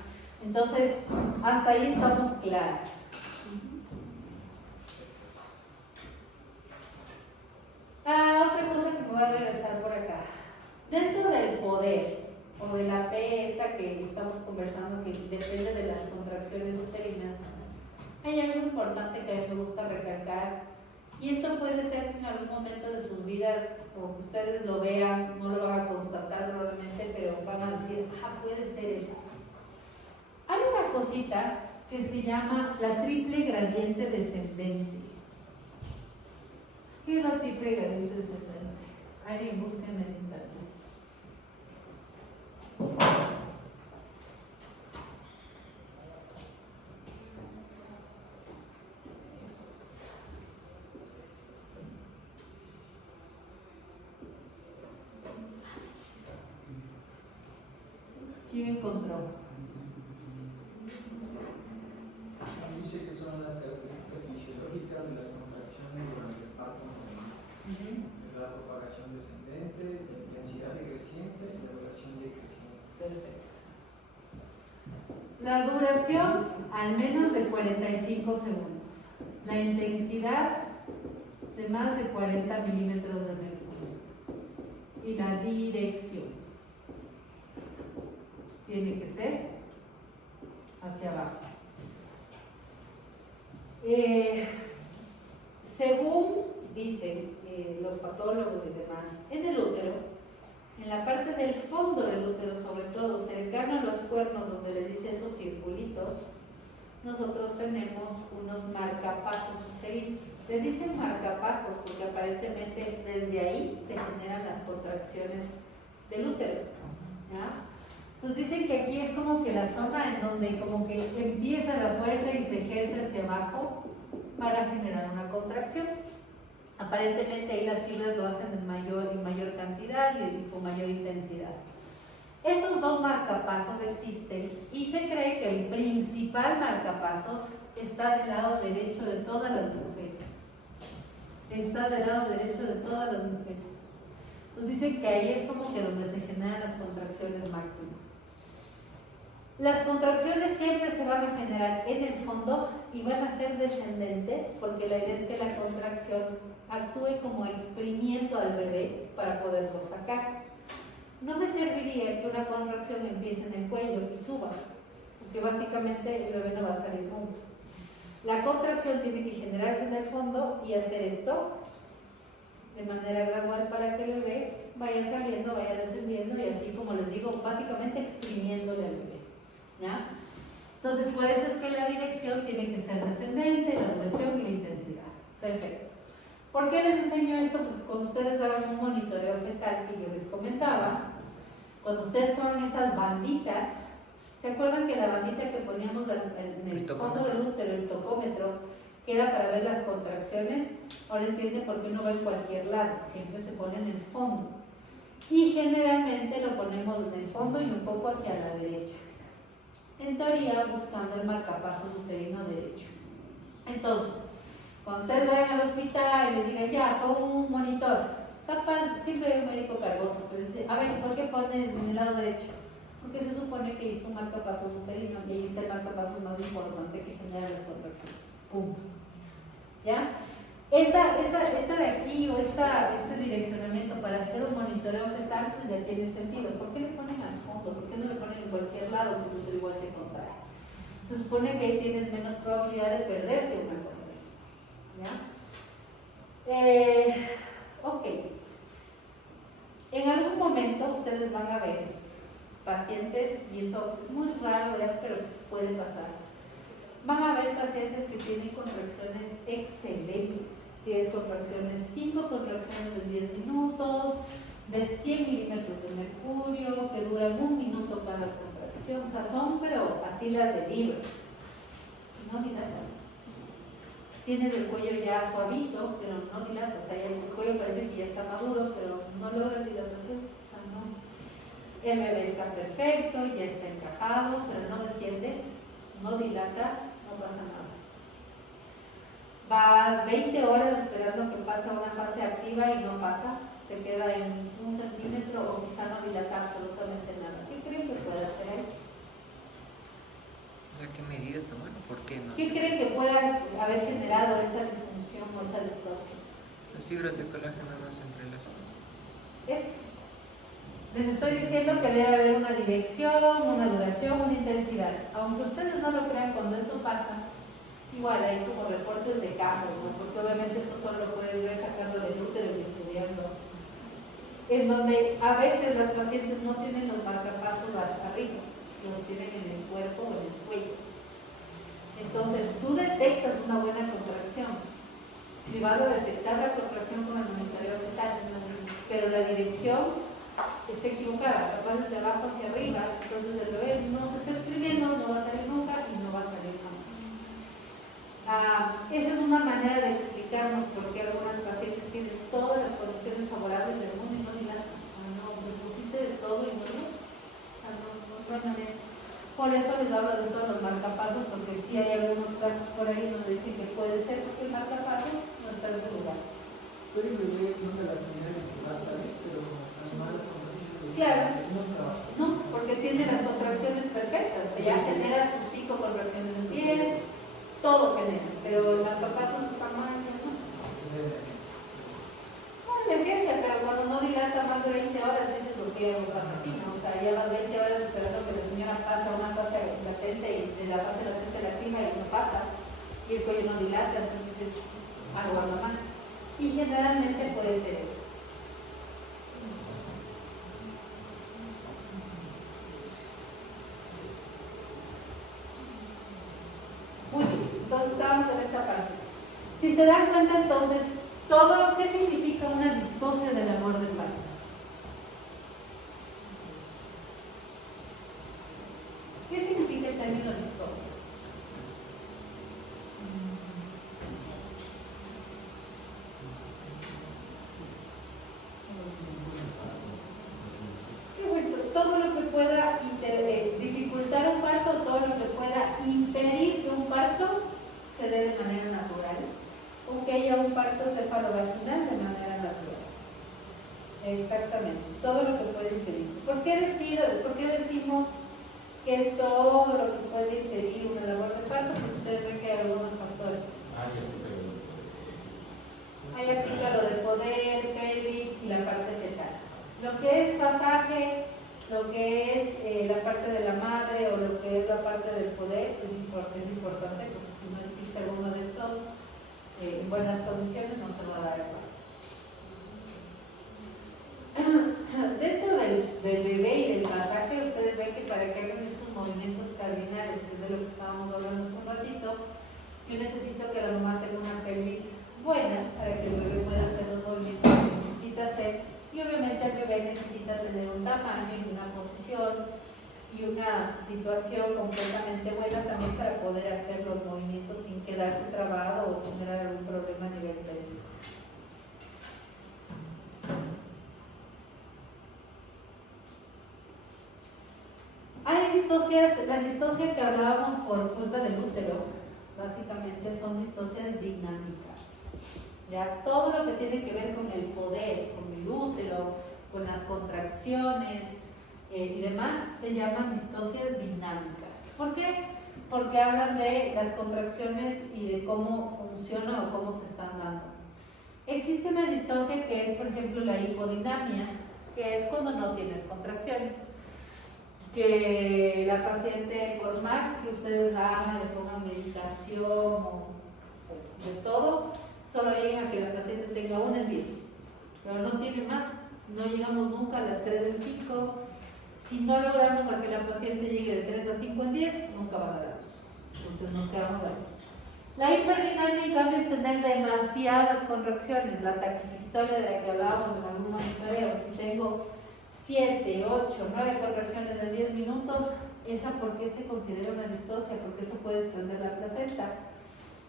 Entonces, hasta ahí estamos claros. Otra cosa que me voy a regresar por acá. Dentro del poder, o de la P esta que estamos conversando, que depende de las contracciones uterinas, hay algo importante que a mí me gusta recalcar, y esto puede ser que en algún momento de sus vidas, o que ustedes lo vean, no lo van a constatar probablemente, pero van a decir, puede ser esto. Hay una cosita que se llama la triple gradiente descendente. ¿Qué es la triple gradiente descendente? Alguien búsquenme en internet. ¿Quién encontró? Dice que son las características fisiológicas de las contracciones durante el parto femenino. La propagación descendente, la intensidad decreciente y la duración decreciente. Perfecto. La duración al menos de 45 segundos. La intensidad de más de 40 milímetros de mercurio. Y la dirección tiene que ser hacia abajo. Según dicen los patólogos y demás, en el útero, en la parte del fondo del útero, sobre todo cercano a los cuernos, donde les dice esos circulitos, nosotros tenemos unos marcapasos uterinos. Le dicen marcapasos porque aparentemente desde ahí se generan las contracciones del útero, ¿ya? Entonces dicen que aquí es como que la zona en donde como que empieza la fuerza y se ejerce hacia abajo para generar una contracción. Aparentemente ahí las fibras lo hacen en mayor cantidad y con mayor intensidad. Esos dos marcapasos existen y se cree que el principal marcapasos está del lado derecho de todas las mujeres. Está del lado derecho de todas las mujeres. Entonces dicen que ahí es como que donde se generan las contracciones máximas. Las contracciones siempre se van a generar en el fondo y van a ser descendentes porque la idea es que la contracción actúe como exprimiendo al bebé para poderlo sacar. No me serviría que una contracción empiece en el cuello y suba, porque básicamente el bebé no va a salir nunca. La contracción tiene que generarse en el fondo y hacer esto de manera gradual para que el bebé vaya saliendo, vaya descendiendo y así, como les digo, básicamente exprimiéndole al bebé, ¿ya? Entonces, por eso es que la dirección tiene que ser descendente, la duración y la intensidad. Perfecto. ¿Por qué les enseño esto? Porque cuando ustedes hagan un monitoreo fetal que yo les comentaba, cuando ustedes pongan esas banditas, ¿se acuerdan que la bandita que poníamos en el fondo del útero, el tocómetro, que era para ver las contracciones? Ahora entienden por qué no va en cualquier lado, siempre se pone en el fondo. Y generalmente lo ponemos en el fondo y un poco hacia la derecha. En teoría, buscando el marcapasos uterino derecho. Entonces, cuando ustedes vayan al hospital y les digan, ya, pon un monitor, capaz, siempre hay un médico cargoso que dice, a ver, ¿por qué pones en el lado derecho? Porque se supone que hizo un marcapasos uterino y ahí está el marcapasos más importante que genera las contracciones. Punto. ¿Ya? Esta de aquí o este direccionamiento para hacer un monitoreo fetal, pues ya tiene sentido. ¿Por qué le ponen al fondo? ¿Por qué no le ponen en cualquier lado si el útero igual se contrae? Se supone que ahí tienes menos probabilidad de perderte una contracción. ¿Ya? Ok. En algún momento ustedes van a ver pacientes, y eso es muy raro ver, pero puede pasar. Van a ver pacientes que tienen contracciones excelentes, que es contracciones, 5 contracciones en 10 minutos, de 100 milímetros de mercurio, que duran 1 minuto cada contracción, o sea, son, pero así las de libro. No dilatan. Tienes el cuello ya suavito, pero no dilata, o sea, el cuello parece que ya está maduro, pero no logras dilatación, o sea, no. El bebé está perfecto, ya está encajado, pero no desciende, no dilata, no pasa nada. Vas 20 horas esperando que pase una fase activa y no pasa, te queda en 1 centímetro o quizá no dilata absolutamente nada. ¿Qué creen que puede hacer ahí? O sea, ¿qué medida tomar? ¿Por qué no? ¿Qué creen que pueda haber generado esa disfunción o esa distorsión? Las fibras de colágeno no se entrelazan. Esto. Les estoy diciendo que debe haber una dirección, una duración, una intensidad. Aunque ustedes no lo crean, cuando eso pasa, igual hay como reportes de casos, ¿no? Porque obviamente esto solo lo puedes ver sacando del útero y estudiando. En donde a veces las pacientes no tienen los marcapasos arriba, los tienen en el cuerpo o en el cuello. Entonces, tú detectas una buena contracción. Si vas a detectar la contracción con el monitoreo fetal, pero la dirección está equivocada, capaz desde abajo hacia arriba, entonces el bebé no se está exprimiendo, no va a salir nunca y no va a salir nunca. Esa es una manera de explicarnos por qué algunas pacientes tienen todas las condiciones favorables del mundo y no dilatan. O sea, no, te pusiste de todo y no, no hay manera. Por eso les hablo de todos los marcapasos, porque sí hay algunos casos por ahí donde dicen que puede ser porque el marcapaso no está en su lugar. Pero el bebé no te la señala que va a salir, pero las malas contracciones. Claro. Nunca va a salir. No, porque tiene las contracciones perfectas, o sea, ya genera sus 5 contracciones en 10, todo genera, pero el marcapaso no está mal, ¿no? Es de emergencia. No, emergencia, pero cuando no dilata más de 20 horas, dices, ¿por qué algo pasa aquí? ¿No? O sea, llevas 20 horas esperando que la señora pase a una fase latente y de la fase latente la activa y no pasa, y el cuello no dilata, entonces es algo anda mal. Y generalmente puede ser eso. Muy bien, entonces estábamos en esta parte. Si se dan cuenta entonces, todo lo que significa una distosia del amor del parto. ¿Qué significa el término distosia? Qué bueno, todo lo que puede ella un parto cefalovaginal de manera natural. Exactamente, todo lo que puede impedir. ¿Por qué decimos que es todo lo que puede impedir una labor de parto? Porque ustedes ven que hay algunos factores. Ah, ya sé, pero Ahí aplica lo de poder, pelvis y la parte fetal. Lo que es pasaje, lo que es la parte de la madre o lo que es la parte del poder es importante, porque si no existe alguno de estos en buenas condiciones no se va a dar el parto. Dentro del bebé y del pasaje, ustedes ven que para que hagan estos movimientos cardinales, que es de lo que estábamos hablando hace un ratito, yo necesito que la mamá tenga una pelvis buena para que el bebé pueda hacer los movimientos que necesita hacer, y obviamente el bebé necesita tener un tamaño y una posición y una situación completamente buena también para poder hacer los movimientos sin quedarse trabado o generar algún problema a nivel pélvico. Hay distocias, la distocia que hablábamos por culpa del útero, básicamente son distocias dinámicas. Ya todo lo que tiene que ver con el poder, con el útero, con las contracciones y demás, se llaman distocias dinámicas. ¿Por qué? Porque hablan de las contracciones y de cómo funciona o cómo se están dando. Existe una distocia que es, por ejemplo, la hipodinamia, que es cuando no tienes contracciones. Que la paciente, por más que ustedes hagan, le pongan medicación o de todo, solo llegan a que la paciente tenga 1 en 10, pero no tiene más. No llegamos nunca a las 3 en 5. Si no logramos a que la paciente llegue de 3 a 5 en 10, nunca va a dar. Entonces nos quedamos ahí. La hiperdinamia, en cambio, es tener demasiadas contracciones. La taquisistolia de la que hablábamos en algún monitoreo, si tengo 7, 8, 9 contracciones de 10 minutos, ¿esa por qué se considera una distocia? Porque eso puede desprender la placenta.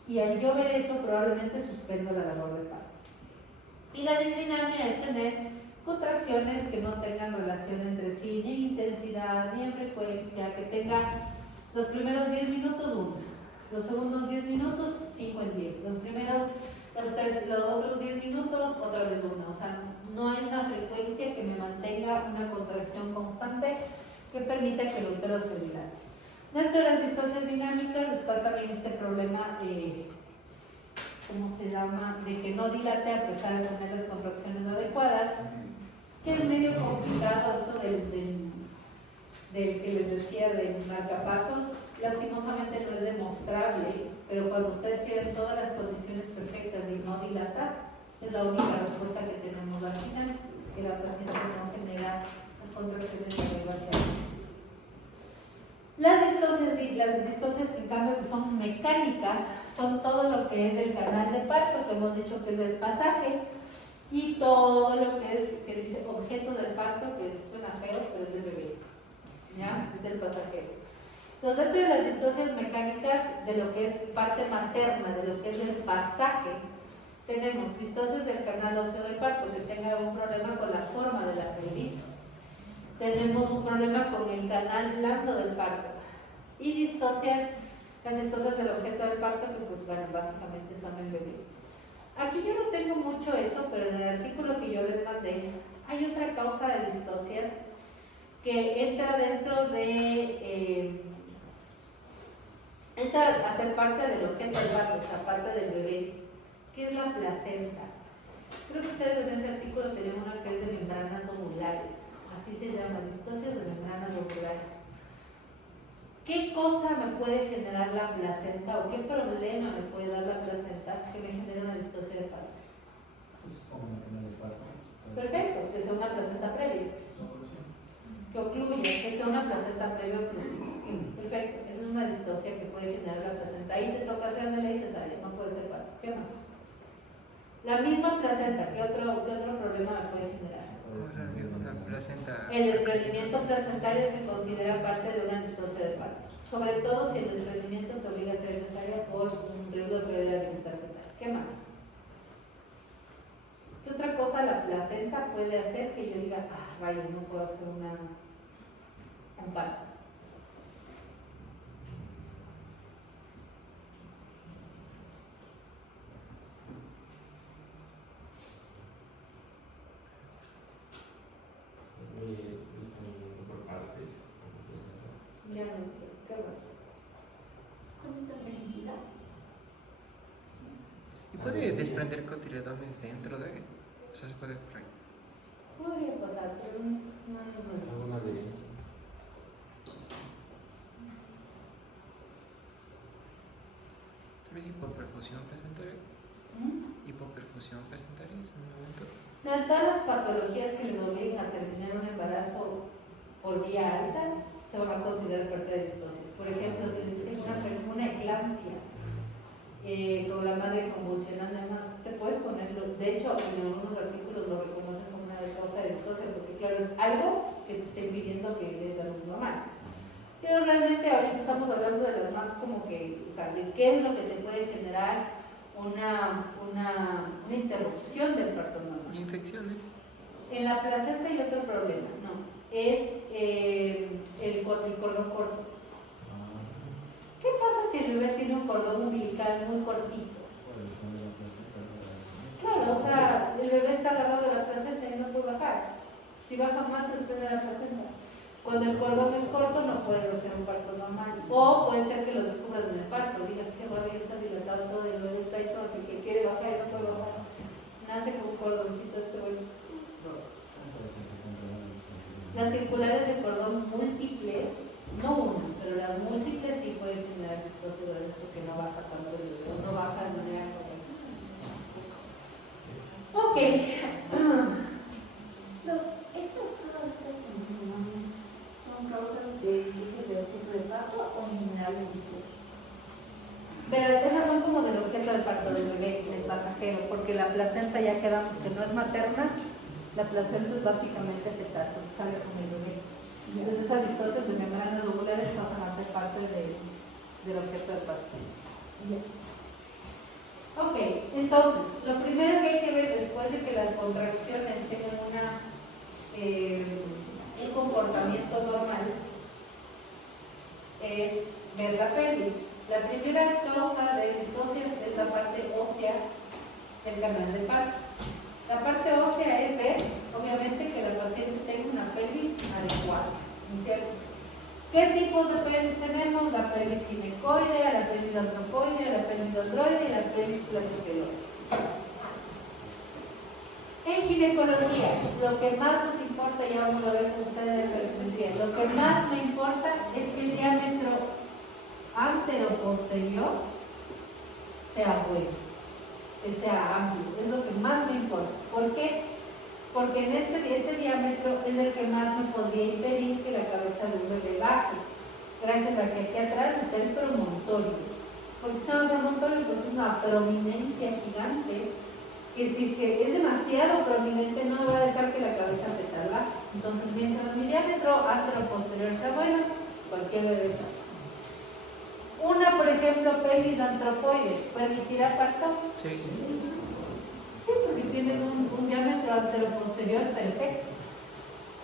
Y al yo ver eso, probablemente suspendo la labor de parto. Y la disdinamia es tener contracciones que no tengan relación entre sí, ni en intensidad, ni en frecuencia, que tenga los primeros 10 minutos 1, los segundos 10 minutos 5 en 10, los otros 10 minutos otra vez 1. O sea, no hay una frecuencia que me mantenga una contracción constante que permita que el útero se dilate. Dentro de las distocias dinámicas está también este problema, ¿cómo se llama?, de que no dilate a pesar de tener las contracciones adecuadas, que es medio complicado esto del que les decía del marcapasos. Lastimosamente no es demostrable, pero cuando ustedes tienen todas las posiciones perfectas y no dilata, es la única respuesta que tenemos al final, que la paciente no genera las contracciones de arriba hacia abajo. Las distocias que en cambio que son mecánicas, son todo lo que es del canal de parto, que hemos dicho que es el pasaje, y todo lo que es, que dice objeto del parto, que suena feo, pero es el bebé, ¿ya? Es el pasajero. Entonces, dentro de las distocias mecánicas, de lo que es parte materna, de lo que es el pasaje, tenemos distocias del canal óseo del parto, que tenga algún problema con la forma de la pelvis. Tenemos un problema con el canal blando del parto. Y distocias, las distocias del objeto del parto, que pues bueno, básicamente son el bebé. Aquí yo no tengo mucho eso, pero en el artículo que yo les mandé, hay otra causa de distocias que entra dentro de... entra a ser parte del objeto del parto, o sea, parte del bebé, que es la placenta. Creo que ustedes en ese artículo tenían una que es de membranas ovulares. Así se llama, distocias de membranas ovulares. ¿Qué cosa me puede generar la placenta o qué problema me puede dar la placenta que me genere una distocia de parto? Perfecto, que sea una placenta previa. Que ocluya, que sea una placenta previa oclusiva. Perfecto, esa es una distocia que puede generar la placenta. Ahí te toca hacer de ley cesárea, no puede ser parto. ¿Qué más? La misma placenta, ¿qué otro problema me puede generar? La placenta. El desprendimiento placentario se considera parte de una distocia de parto, sobre todo si el desprendimiento te obliga a hacer cesárea por un riesgo de pérdida de bienestar fetal. ¿Qué más? ¿Qué otra cosa la placenta puede hacer que yo diga, rayos, no puedo hacer un parto? puede desprender cotiledones dentro de... O sea, se puede por ahí. Podría pasar, pero no es Alguna adherencia. Tal vez hipoperfusión presentaria. Hipoperfusión presentaria en un momento. Todas las patologías que les obliguen a terminar un embarazo por vía alta se van a considerar parte de distosis. Por ejemplo, si les dicen una eclampsia, con la madre convulsionando y demás, te puedes ponerlo. De hecho, en algunos artículos lo reconocen como una causa de distosia, porque claro, es algo que te está impidiendo que des a luz normal. Pero realmente ahorita estamos hablando de las más como que, o sea, de qué es lo que te puede generar una interrupción del parto normal. Infecciones. En la placenta hay otro problema, ¿no? Es el cordón corto. ¿Qué pasa si el bebé tiene un cordón umbilical muy cortito? Claro, o sea, el bebé está agarrado de la placenta y no puede bajar. Si baja más, se desprende la placenta. Cuando el cordón es corto, no puedes hacer un parto normal. O puede ser que lo descubras en el parto. Digas que bueno, ya está dilatado todo, el bebé está ahí todo, que quiere bajar y no puede bajar. Nace con un cordoncito este güey. Las circulares de cordón múltiples, no una, pero las múltiples sí pueden generar distosidades porque no baja tanto el bebé, no baja de manera correcta. Ok. Todas estas son causas de distosis de objeto de parto o en general de distosis. Pero esas son como del objeto del parto del bebé, del pasajero, porque la placenta ya quedamos que no es materna, la placenta es básicamente aceptar porque sale con el bebé. Entonces esas distocias de membranas ovulares pasan a ser parte del objeto del parto. Ok, entonces, lo primero que hay que ver después de que las contracciones tengan un comportamiento normal es ver la pelvis. La primera causa de distocias es la parte ósea del canal de parto. La parte ósea es ver, obviamente, que la paciente tenga una pelvis adecuada, ¿no es cierto? ¿Qué tipos de pelvis tenemos? La pelvis ginecoidea, la pelvis antropoidea, la pelvis androide y la pelvis placoteloide. En ginecología, lo que más nos importa, ya vamos a ver con ustedes en perimetría, lo que más me importa es que el diámetro antero-posterior sea bueno, que sea amplio, es lo que más me importa. ¿Por qué? Porque en este diámetro es el que más me podría impedir que la cabeza de un bebé baje, gracias a que aquí atrás está el promontorio. ¿Por qué se llama promontorio? Porque es una prominencia gigante que si es que es demasiado prominente no me va a dejar que la cabeza fetal baje. Entonces, mientras mi diámetro antero-posterior sea bueno, cualquier bebé sale. Una, por ejemplo, pelvis antropoide, ¿permitirá parto? Sí. Sí, porque tienen un diámetro antero-posterior perfecto.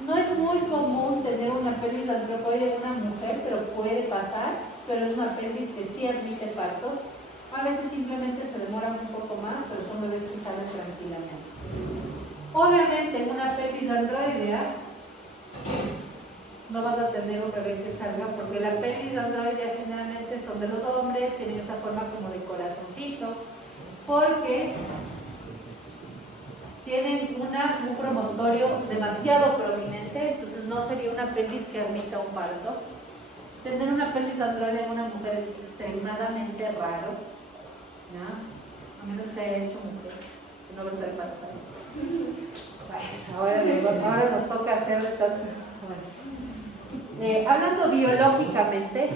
No es muy común tener una pelvis antropoide en una mujer, pero puede pasar, pero es una pelvis que sí admite partos. A veces simplemente se demoran un poco más, pero son bebés que salen tranquilamente. Obviamente en una pelvis androidea no vas a tener un bebé que salga, porque la pelvis androidea generalmente son de los hombres, tienen esa forma como de corazoncito, porque tienen un promontorio demasiado prominente, entonces no sería una pelvis que admita un parto. Tener una pelvis androidea en una mujer es extremadamente raro, ¿no? A menos que haya hecho mujer, que no va a estar embarazada. Ahora nos toca hacer de tantas. Bueno. Hablando biológicamente,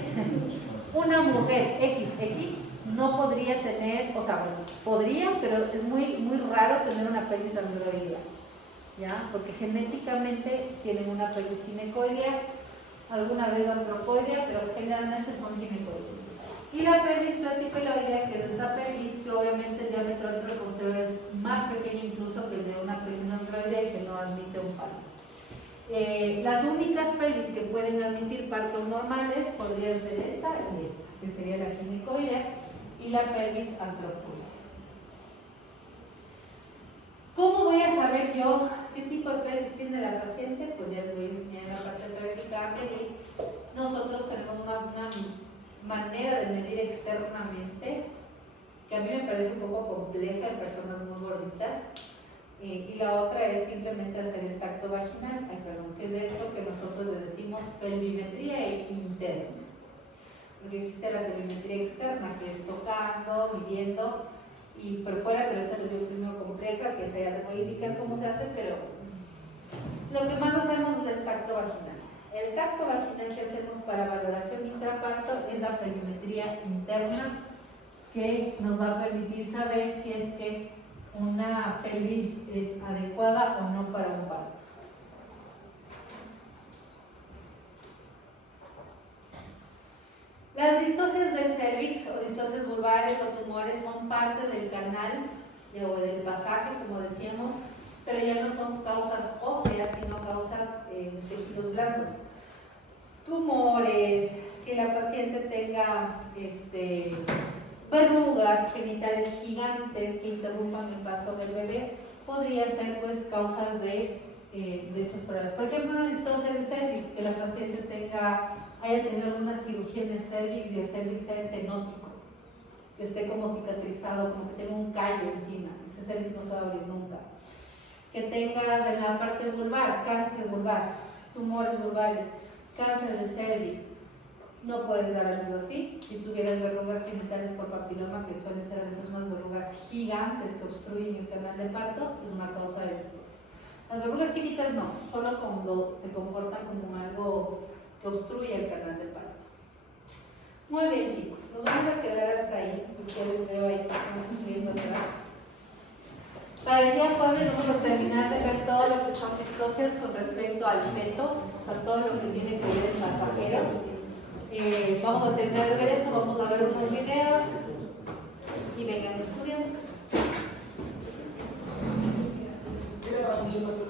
una mujer XX no podría tener, o sea, bueno, podría, pero es muy raro tener una pelvis androidea, ¿ya? Porque genéticamente tienen una pelvis ginecoidea, alguna vez antropoidea, pero generalmente son ginecoideas. Y la pelvis platypeloidea, que es esta pelvis que obviamente el diámetro anteroposterior es más pequeño incluso que el de una pelvis androidea y que no admite un parto. Las únicas pelvis que pueden admitir partos normales podrían ser esta y esta, que sería la ginecoidea y la pelvis antropoidea. ¿Cómo voy a saber yo qué tipo de pelvis tiene la paciente? Pues ya les voy a enseñar en la parte práctica a medir. Nosotros tenemos una manera de medir externamente que a mí me parece un poco compleja en personas muy gorditas. Y la otra es simplemente hacer el tacto vaginal, que es esto que nosotros le decimos pelvimetría interna. Porque existe la pelvimetría externa, que es tocando, midiendo, y por fuera, pero esa les digo que es muy compleja, que esa ya les voy a indicar cómo se hace, pero lo que más hacemos es el tacto vaginal. El tacto vaginal que hacemos para valoración intraparto es la pelvimetría interna, que nos va a permitir saber si es que una pelvis es adecuada o no para un parto. Las distocias del cervix o distocias vulvares o tumores son parte del canal o del pasaje, como decíamos, pero ya no son causas óseas, sino causas de tejidos blandos. Tumores, que la paciente tenga verrugas genitales gigantes que interrumpan el paso del bebé, podría ser pues causas de estos problemas. Por ejemplo, una distocia de cervix, que la paciente haya tenido alguna cirugía en el cervix y el cervix sea estenótico, que esté como cicatrizado, como que tenga un callo encima, ese cervix no se va a abrir nunca. Que tengas en la parte vulvar, cáncer vulvar, tumores vulvares, cáncer del cervix, no puedes dar a luz así. Si tuvieras verrugas genitales por papiloma, que suelen ser a veces unas verrugas gigantes que obstruyen el canal de parto, es una causa de distocia. Las verrugas chiquitas no, solo cuando se comportan como algo que obstruye el canal de parto. Muy bien, chicos, nos vamos a quedar hasta ahí, porque les veo ahí que estamos subiendo atrás. Para el día jueves vamos a terminar de ver todo lo que son distocias con respecto al feto, o sea, todo lo que tiene que ver el pasajero. Vamos a terminar de ver eso, vamos a ver